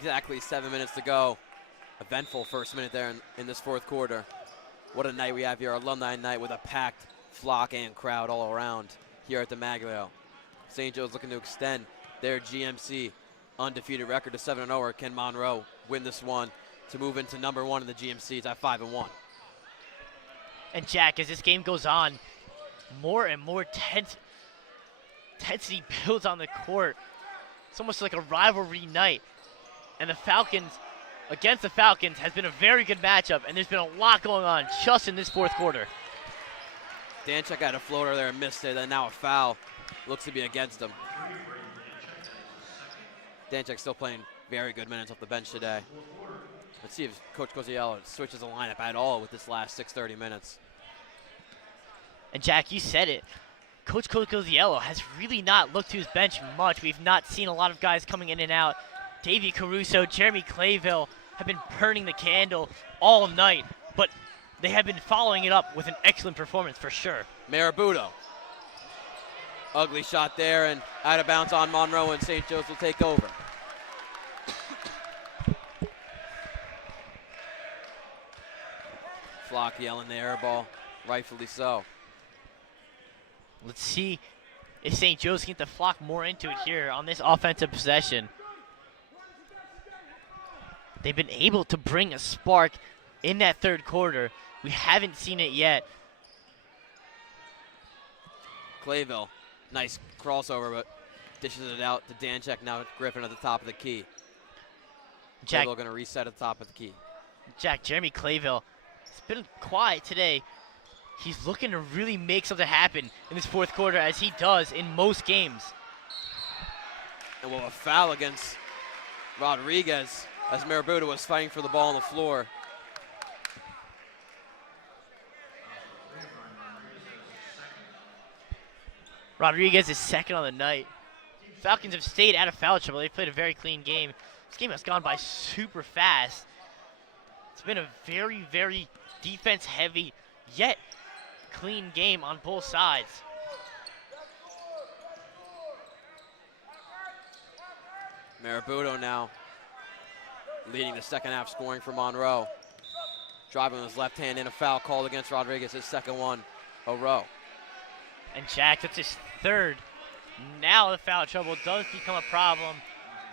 Exactly 7 minutes to go. Eventful first minute there in this fourth quarter. What a night we have here, alumni night with a packed flock and crowd all around here at the Maglio. St. Joe's looking to extend their GMC undefeated record to 7-0, or can Monroe win this one to move into number 1 in the GMCs at 5-1? And Jack, as this game goes on, more and more intensity builds on the court. It's almost like a rivalry night. And the Falcons, against the Falcons, has been a very good matchup, and there's been a lot going on just in this fourth quarter. Danchuk had a floater there and missed it, and now a foul looks to be against him. Danchuk still playing very good minutes off the bench today. Let's see if Coach Coziello switches the lineup at all with this last 6:30 minutes. And Jack, you said it. Coach Coziello has really not looked to his bench much. We've not seen a lot of guys coming in and out. Davey Caruso, Jeremy Clayville have been burning the candle all night, but they have been following it up with an excellent performance for sure. Marabuto. Ugly shot there and out of bounds on Monroe, and St. Joe's will take over. Flock yelling the air ball, rightfully so. Let's see if St. Joe's can get the Flock more into it here on this offensive possession. They've been able to bring a spark in that third quarter. We haven't seen it yet. Clayville, nice crossover, but dishes it out to Danchuk. Now Griffin at the top of the key. Jack, Clayville going to reset at the top of the key. Jack, Jeremy Clayville, it's been quiet today. He's looking to really make something happen in this fourth quarter, as he does in most games. And we'll have a foul against Rodriguez as Marabuta was fighting for the ball on the floor. Rodriguez is second on the night. Falcons have stayed out of foul trouble. They've played a very clean game. This game has gone by super fast. It's been a very, very defense-heavy, yet clean game on both sides. Marabuto now leading the second half scoring for Monroe. Driving with his left hand in, a foul called against Rodriguez, his second one a row. And Jack, that's his third. Now the foul trouble does become a problem,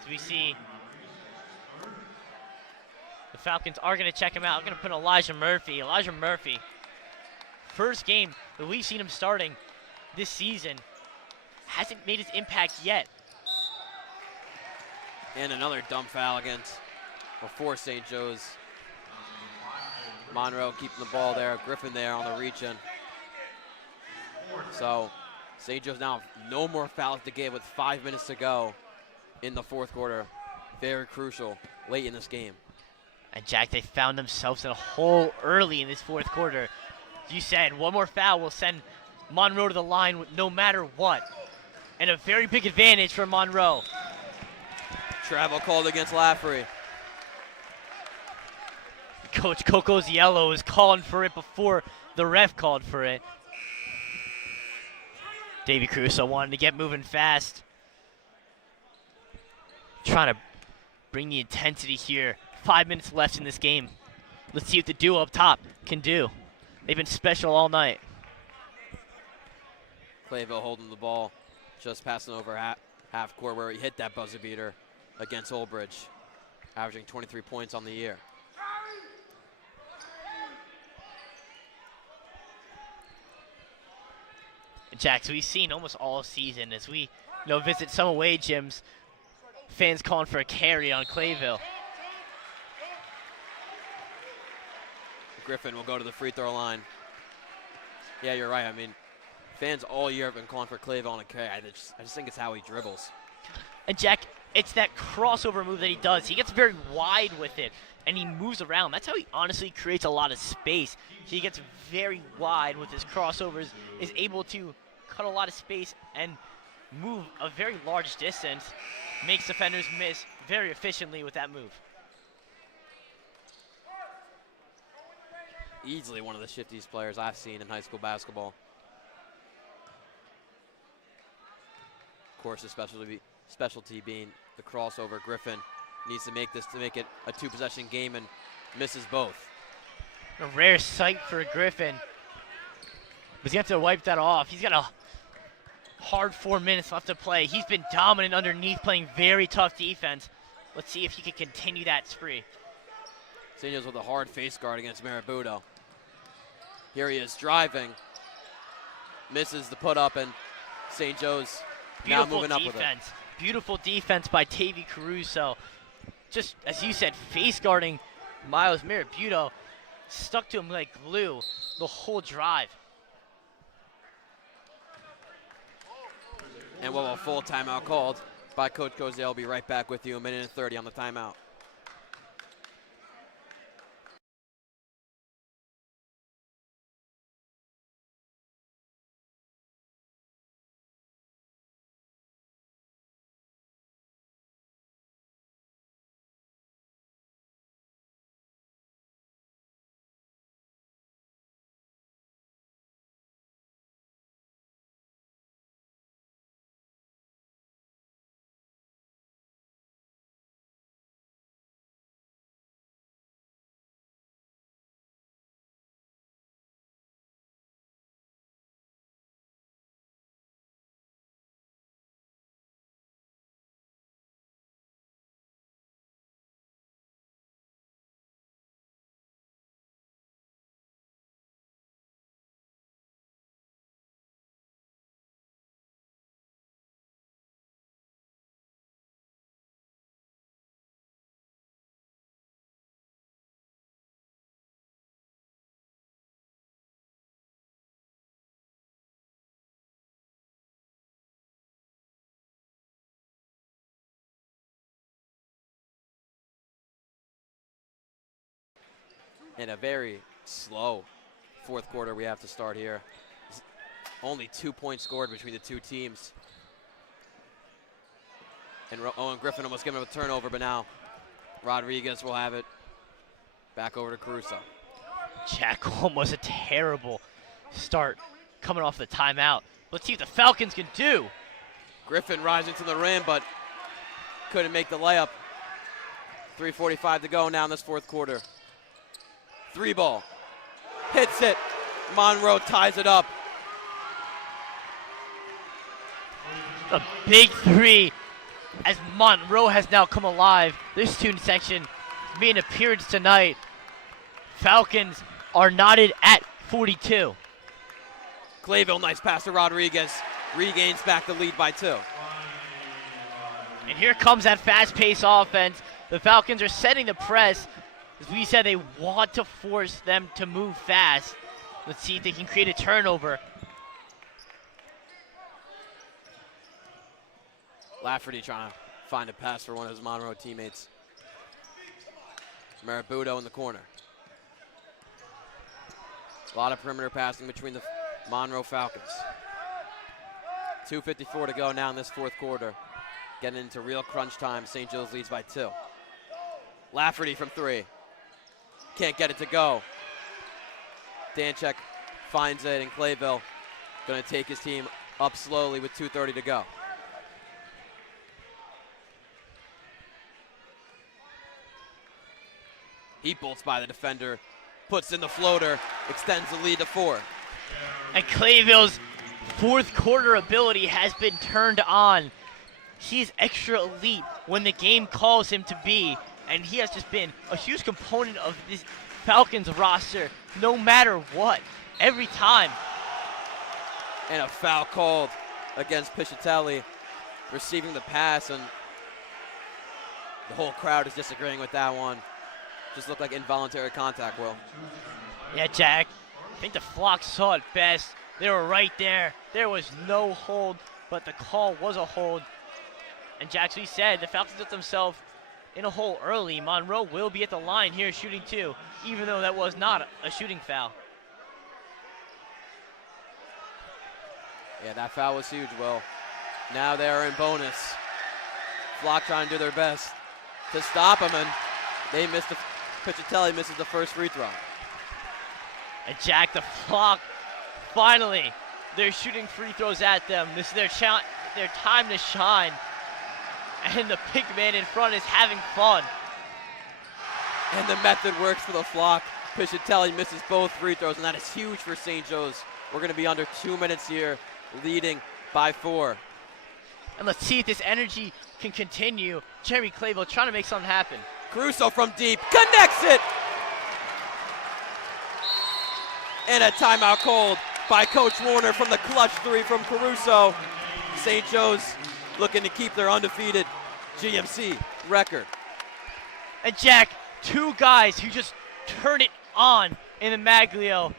as we see the Falcons are going to check him out. I'm going to put Elijah Murphy. Elijah Murphy, first game that we've seen him starting this season, hasn't made his impact yet. And another dumb foul against, before St. Joe's. Monroe keeping the ball there, Griffin there on the reach in. So St. Joe's now no more fouls to give with 5 minutes to go in the fourth quarter. Very crucial late in this game. And Jack, they found themselves in a hole early in this fourth quarter. You said one more foul will send Monroe to the line no matter what. And a very big advantage for Monroe. Travel called against Lafferty. Coach Coziello is calling for it before the ref called for it. Davey Caruso wanted to get moving fast. Trying to bring the intensity here. 5 minutes left in this game. Let's see what the duo up top can do. They've been special all night. Clayville holding the ball, just passing over half court where he hit that buzzer beater against Old Bridge, averaging 23 points on the year. Jack, so we've seen almost all season as we visit some away gyms, fans calling for a carry on Clayville. Griffin will go to the free throw line. Yeah, you're right. I mean, fans all year have been calling for Clayville on a carry. I just think it's how he dribbles. And Jack, it's that crossover move that he does. He gets very wide with it, and he moves around. That's how he honestly creates a lot of space. He gets very wide with his crossovers, is able to cut a lot of space and move a very large distance, makes defenders miss very efficiently with that move. Easily one of the shiftiest players I've seen in high school basketball. Of course, the specialty being the crossover. Griffin needs to make it a 2-possession game and misses both. A rare sight for Griffin. But he's going to have to wipe that off. He's got a hard 4 minutes left to play. He's been dominant underneath, playing very tough defense. Let's see if he can continue that spree. St. Joe's with a hard face guard against Marabudo. Here he is driving. Misses the put up, and St. Joe's now moving up with it. Beautiful defense by Tavy Caruso. Just, as you said, face guarding Miles Marabudo. Stuck to him like glue the whole drive. And we'll have a full timeout called by Coach Cozale. I'll be right back with you, 1:30 on the timeout. And a very slow fourth quarter we have to start here. Only 2 points scored between the two teams. And Owen Griffin almost giving him a turnover, but now Rodriguez will have it. Back over to Caruso. Jack Holm was a terrible start coming off the timeout. Let's see what the Falcons can do. Griffin rising to the rim, but couldn't make the layup. 3:45 to go now in this fourth quarter. 3 ball. Hits it. Monroe ties it up. A big 3 as Monroe has now come alive. This student section made an appearance tonight. Falcons are knotted at 42. Clayville, nice pass to Rodriguez. Regains back the lead by 2. And here comes that fast-paced offense. The Falcons are setting the press. As we said, they want to force them to move fast. Let's see if they can create a turnover. Lafferty trying to find a pass for one of his Monroe teammates. Marabudo in the corner. A lot of perimeter passing between the Monroe Falcons. 2:54 to go now in this fourth quarter. Getting into real crunch time. St. Joe's leads by 2. Lafferty from 3. Can't get it to go. Danchek finds it, and Clayville going to take his team up slowly with 2:30 to go. He bolts by the defender, puts in the floater, extends the lead to 4. And Clayville's fourth quarter ability has been turned on. He's extra elite when the game calls him to be. And he has just been a huge component of this Falcons roster, no matter what, every time. And a foul called against Piscitelli, receiving the pass, and the whole crowd is disagreeing with that one. Just looked like involuntary contact, Will. Yeah, Jack, I think the flock saw it best. They were right there. There was no hold, but the call was a hold. And Jack, we said, the Falcons put themselves in a hole early. Monroe will be at the line here shooting 2, even though that was not a shooting foul. Yeah, that foul was huge, Will. Now they're in bonus. Flock trying to do their best to stop him, and they missed Piscitelli misses the first free throw. And Jack, the flock, finally, they're shooting free throws at them. This is their time to shine. and the big man in front is having fun. And the method works for the flock. Pichatelli misses both free throws, and that is huge for St. Joe's. We're going to be under 2 minutes here, leading by 4. And let's see if this energy can continue. Jeremy Clayville trying to make something happen. Caruso from deep, connects it! And a timeout called by Coach Warner from the clutch 3 from Caruso. St. Joe's looking to keep their undefeated GMC record. And Jack, 2 guys who just turn it on in the Maglio.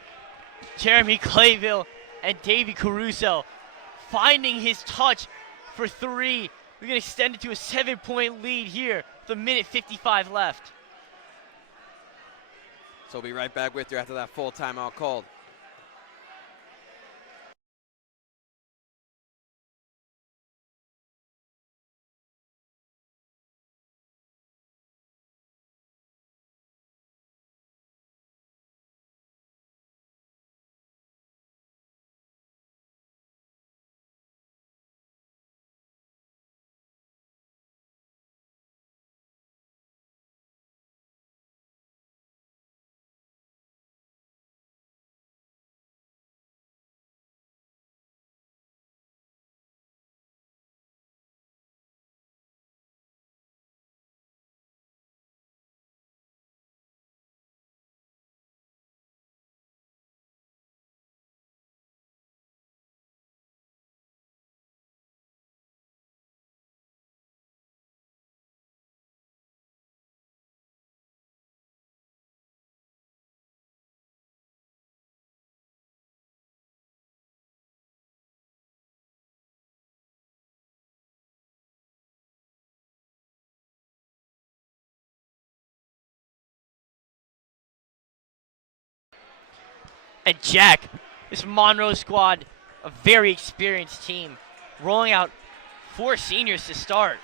Jeremy Clayville and Davey Caruso finding his touch for 3. We're going to extend it to a 7-point lead here with 1:55 left. So we'll be right back with you after that full timeout called. And Jack, this Monroe squad, a very experienced team, rolling out 4 seniors to start.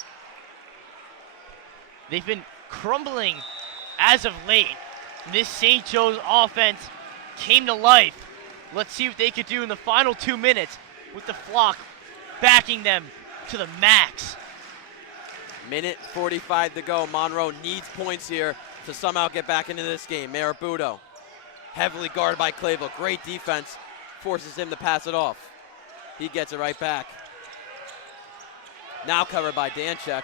They've been crumbling as of late. This St. Joe's offense came to life. Let's see what they could do in the final 2 minutes with the flock backing them to the max. 1:45 to go. Monroe needs points here to somehow get back into this game. Marabuto, heavily guarded by Clayville. Great defense, forces him to pass it off. He gets it right back. Now covered by Danchek.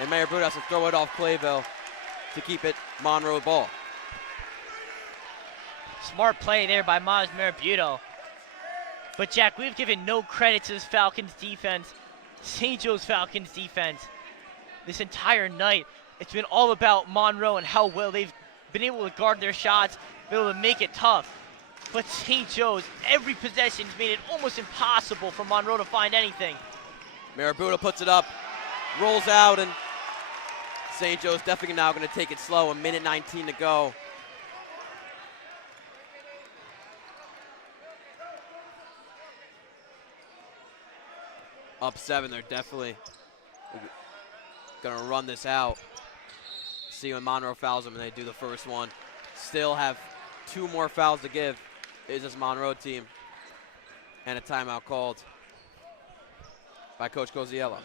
And Marabuto has to throw it off Clayville to keep it Monroe ball. Smart play there by Maz Marabuto. But Jack, we've given no credit to this Falcons defense, St. Joe's Falcons defense. This entire night, it's been all about Monroe and how well they've been able to guard their shots, been able to make it tough. But St. Joe's, every possession's made it almost impossible for Monroe to find anything. Marabuto puts it up, rolls out, and St. Joe's definitely now going to take it slow. 1:19 to go. Up 7, they're definitely going to run this out. See when Monroe fouls them and they do the first one. Still have 2 more fouls to give. Is this Monroe team. And a timeout called by Coach Coziello.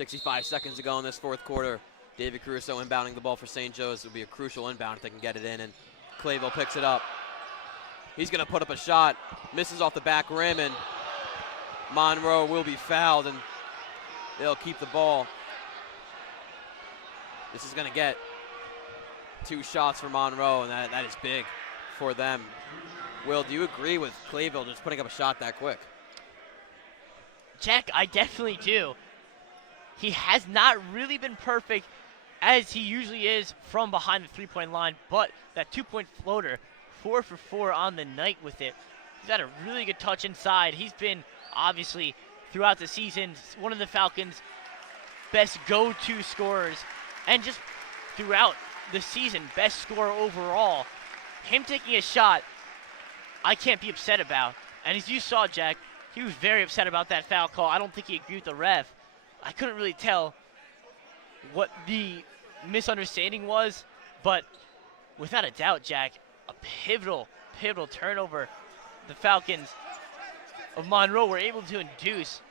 65 seconds to go in this fourth quarter. David Caruso inbounding the ball for St. Joe's. It would be a crucial inbound if they can get it in, and Clayville picks it up. He's going to put up a shot, misses off the back rim, and Monroe will be fouled, and they'll keep the ball. This is going to get 2 shots for Monroe, and that is big for them. Will, do you agree with Clayville just putting up a shot that quick? Jack, I definitely do. He has not really been perfect as he usually is from behind the three-point line, but that 2-point floater, 4 for 4 on the night with it. He's got a really good touch inside. He's been, obviously, throughout the season, one of the Falcons' best go-to scorers, and just throughout the season, best scorer overall. Him taking a shot, I can't be upset about. And as you saw, Jack, he was very upset about that foul call. I don't think he agreed with the ref. I couldn't really tell what the misunderstanding was, but without a doubt, Jack, a pivotal turnover the Falcons of Monroe were able to induce.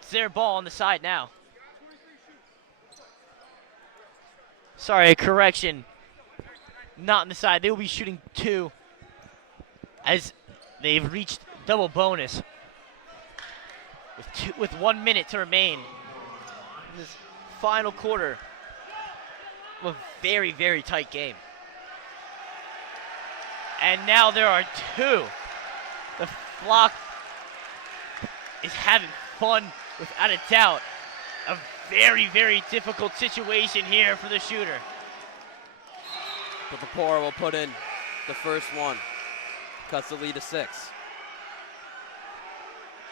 It's their ball on the side now. Sorry, a correction. Not on the side. They will be shooting 2 as they've reached double bonus with 1 minute to remain in this final quarter of a very, very tight game. And now there are 2. The Flock is having fun without a doubt. A very, very difficult situation here for the shooter. But Vapora will put in the first one. Cuts the lead to 6.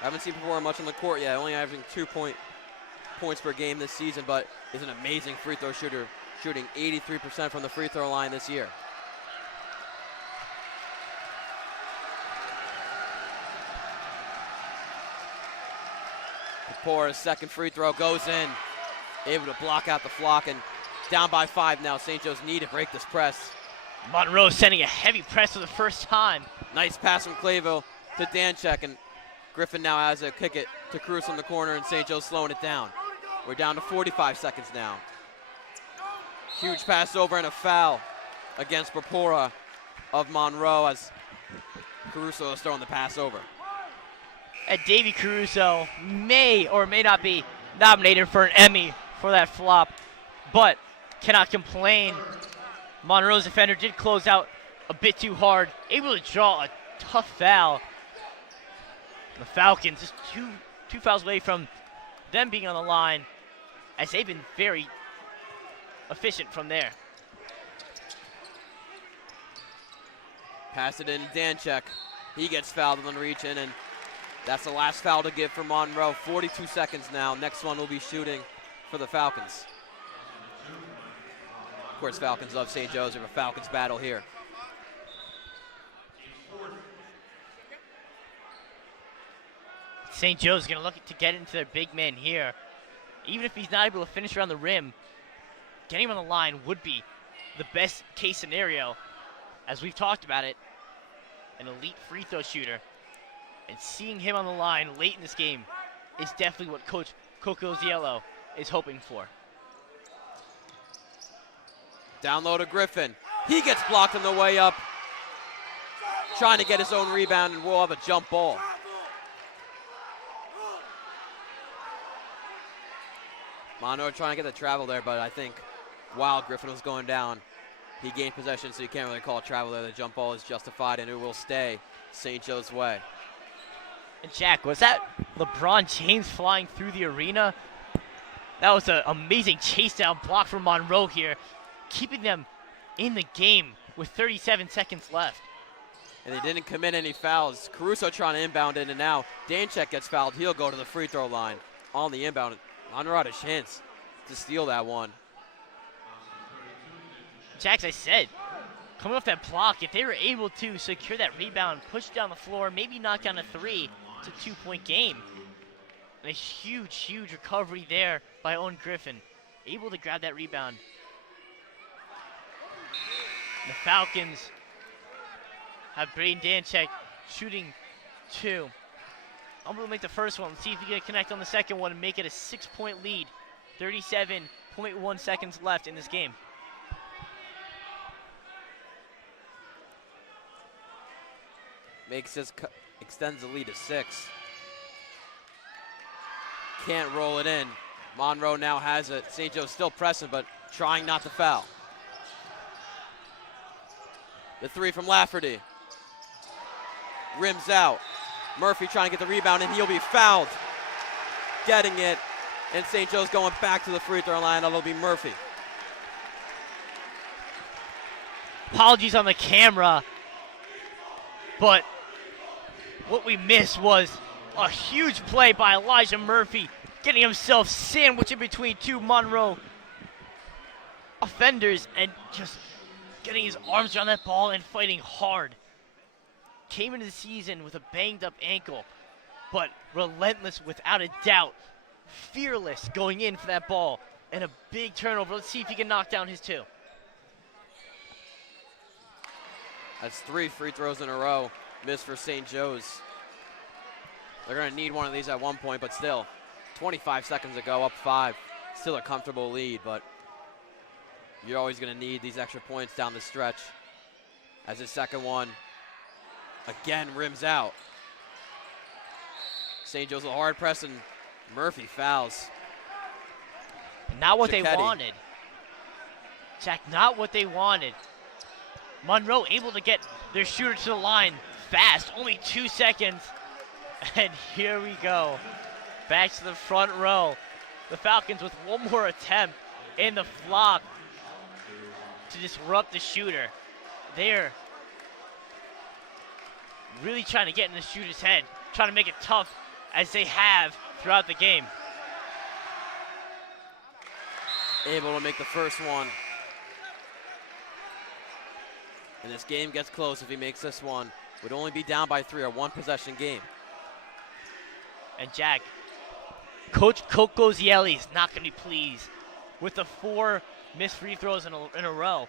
I haven't seen Vapora much on the court yet, only averaging 2 points per game this season, but is an amazing free throw shooter, shooting 83% from the free throw line this year. Vapora's second free throw goes in, able to block out the Flock, and down by 5 now. St. Joe's need to break this press. Monroe sending a heavy press for the first time. Nice pass from Clayville to Danchek, and Griffin now has a kick it to Cruz in the corner, and St. Joe's slowing it down. We're down to 45 seconds now. Huge pass over and a foul against Vapora of Monroe as Caruso is throwing the pass over. And Davey Caruso may or may not be nominated for an Emmy for that flop, but cannot complain. Monroe's defender did close out a bit too hard, able to draw a tough foul. The Falcons just two fouls away from them being on the line, as they've been very efficient from there. Pass it in to Danchek. He gets fouled on the reach in, and that's the last foul to give for Monroe. 42 seconds now. Next one will be shooting for the Falcons. Of course, Falcons love St. Joe's. We have a Falcons battle here. St. Joe's going to look to get into their big man here. Even if he's not able to finish around the rim, getting him on the line would be the best case scenario. As we've talked about it, an elite free throw shooter. And seeing him on the line late in this game is definitely what Coach Coco Ziello is hoping for. Down low to Griffin. He gets blocked on the way up. Trying to get his own rebound, and we'll have a jump ball. Monroe trying to get the travel there, but I think while Griffin was going down, he gained possession, so you can't really call it travel there. The jump ball is justified, and it will stay St. Joe's way. And Jack, was that LeBron James flying through the arena? That was an amazing chase down block from Monroe here, keeping them in the game with 37 seconds left. And they didn't commit any fouls. Caruso trying to inbound it, and now Danchek gets fouled. He'll go to the free throw line on the inbound. Monroe had a chance to steal that one. Jack, as I said, coming off that block, if they were able to secure that rebound, push it down the floor, maybe knock down a 3, it's a 2-point game. And a huge, huge recovery there by Owen Griffin, able to grab that rebound. The Falcons have Braden Danchek shooting 2. I'm going to make the first one, see if he can connect on the second one and make it a 6-point lead 37.1 seconds left in this game. Extends the lead to 6. Can't roll it in. Monroe now has it. St. Joe's still pressing, but trying not to foul. The 3 from Lafferty. Rims out. Murphy trying to get the rebound, and he'll be fouled. Getting it, and St. Joe's going back to the free throw line. That'll be Murphy. Apologies on the camera, but what we missed was a huge play by Elijah Murphy, getting himself sandwiched in between 2 Monroe offenders and just getting his arms around that ball and fighting hard. Came into the season with a banged up ankle, but relentless without a doubt. Fearless going in for that ball, and a big turnover. Let's see if he can knock down his 2. That's 3 free throws in a row. Missed for St. Joe's. They're going to need one of these at one point, but still, 25 seconds to go, up 5. Still a comfortable lead, but you're always going to need these extra points down the stretch. As his second one, again, rims out. St. Joe's a hard press, and Murphy fouls. Not what Cicchetti. they wanted. Jack, not what they wanted. Monroe able to get their shooter to the line fast, only 2 seconds. And here we go. Back to the front row. The Falcons with one more attempt in the flock to disrupt the shooter. They're really trying to get in the shooter's head, trying to make it tough as they have throughout the game. Able to make the first one. And this game gets close if he makes this one. Would only be down by 3, a 1-possession game. And Jack, Coach Cocozielli is not going to be pleased with the 4 missed free throws in a row.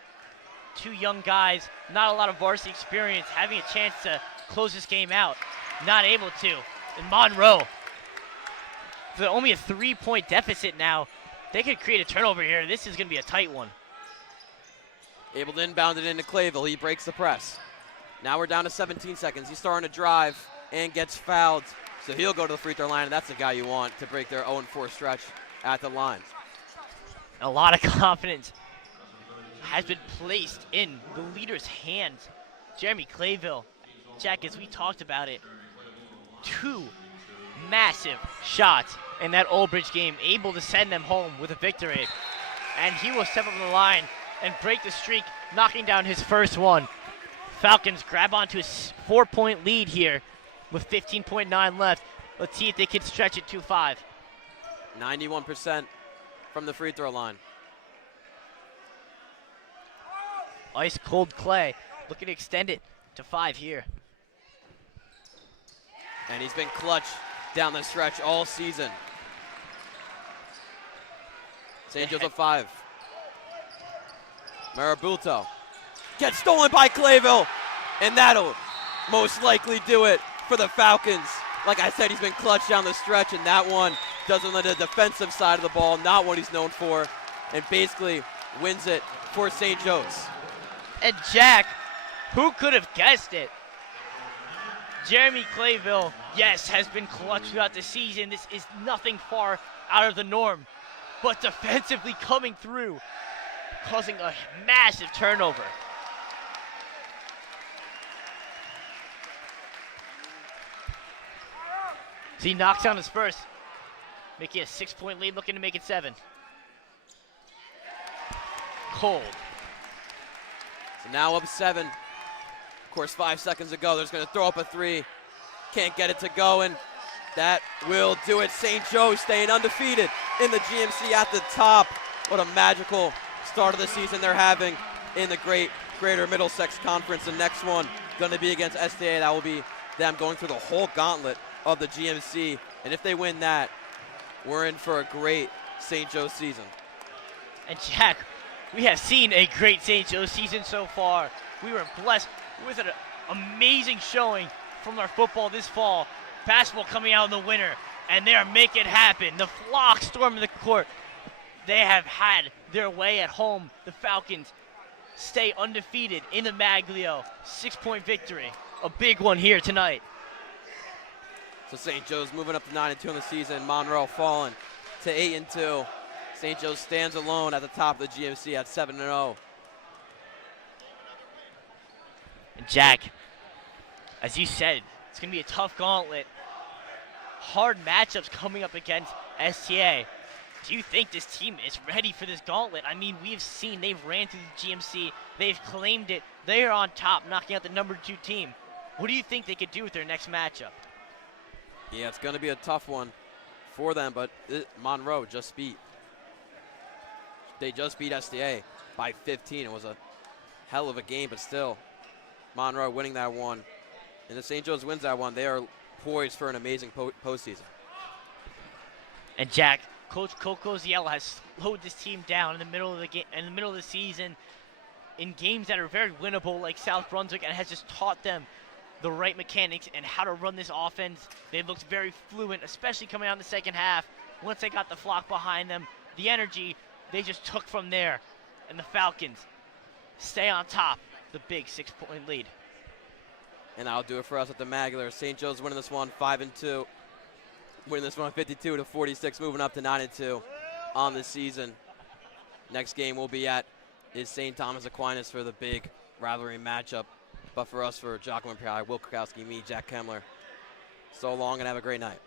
2 young guys, not a lot of varsity experience, having a chance to close this game out. Not able to. And Monroe, for only a 3-point deficit now, they could create a turnover here. This is going to be a tight one. Able to inbound it into Clayville. He breaks the press. Now we're down to 17 seconds. He's starting to drive and gets fouled. So he'll go to the free throw line, and that's the guy you want to break their 0-4 stretch at the line. A lot of confidence has been placed in the leader's hands. Jeremy Clayville, Jack, as we talked about it, 2 massive shots in that Old Bridge game, able to send them home with a victory. And he will step up on the line and break the streak, knocking down his first one. Falcons grab onto a 4-point lead here with 15.9 left. Let's see if they can stretch it to 5. 91% from the free throw line. Ice cold Clay looking to extend it to 5 here. And he's been clutch down the stretch all season. St. Joseph 5. Marabulto gets stolen by Clayville, and that'll most likely do it for the Falcons. Like I said, he's been clutch down the stretch, and that one does it on the defensive side of the ball, not what he's known for, and basically wins it for St. Joe's. And Jack, who could have guessed it? Jeremy Clayville, yes, has been clutch throughout the season. This is nothing far out of the norm, but defensively coming through, causing a massive turnover. So he knocks down his first, making a 6-point lead, looking to make it 7. Cold. So now up 7. Of course, 5 seconds ago, there's going to throw up a 3. Can't get it to go, and that will do it. St. Joe staying undefeated in the GMC at the top. What a magical start of the season they're having in the Greater Middlesex Conference. The next one going to be against SDA. That will be them going through the whole gauntlet of the GMC. And if they win that, we're in for a great St. Joe season. And Jack, we have seen a great St. Joe season so far. We were blessed with an amazing showing from our football this fall. Basketball coming out in the winter, and they are making it happen. The flock storming the court. they have had their way at home. The Falcons stay undefeated in the Maglio. 6-point victory. A big one here tonight. So St. Joe's moving up to 9-2 in the season. Monroe falling to 8-2. St. Joe's stands alone at the top of the GMC at 7-0. And Jack, as you said, it's going to be a tough gauntlet. Hard matchups coming up against STA. Do you think this team is ready for this gauntlet? I mean, we've seen they've ran through the GMC. They've claimed it. They are on top, knocking out the number 2 team. What do you think they could do with their next matchup? Yeah, it's going to be a tough one for them, but Monroe just beat. They just beat STA by 15. It was a hell of a game, but still, Monroe winning that one. And if St. Joe's wins that one, they are poised for an amazing postseason. And Jack, Coach Coziello has slowed this team down in the middle of the game, in the middle of the season, in games that are very winnable, like South Brunswick, and has just taught them the right mechanics and how to run this offense. They looked very fluent, especially coming out in the second half. Once they got the flock behind them, the energy they just took from there, and the Falcons stay on top. The big 6-point lead. And that'll do it for us at the Magler. St. Joe's winning this one 5-2. Winning this one 52-46, moving up to 9-2 on the season. Next game we'll be at is St. Thomas Aquinas for the big rivalry matchup. But for us, for Giacomo Piai, Will Kukowski, me, Jack Kemmler, so long and have a great night.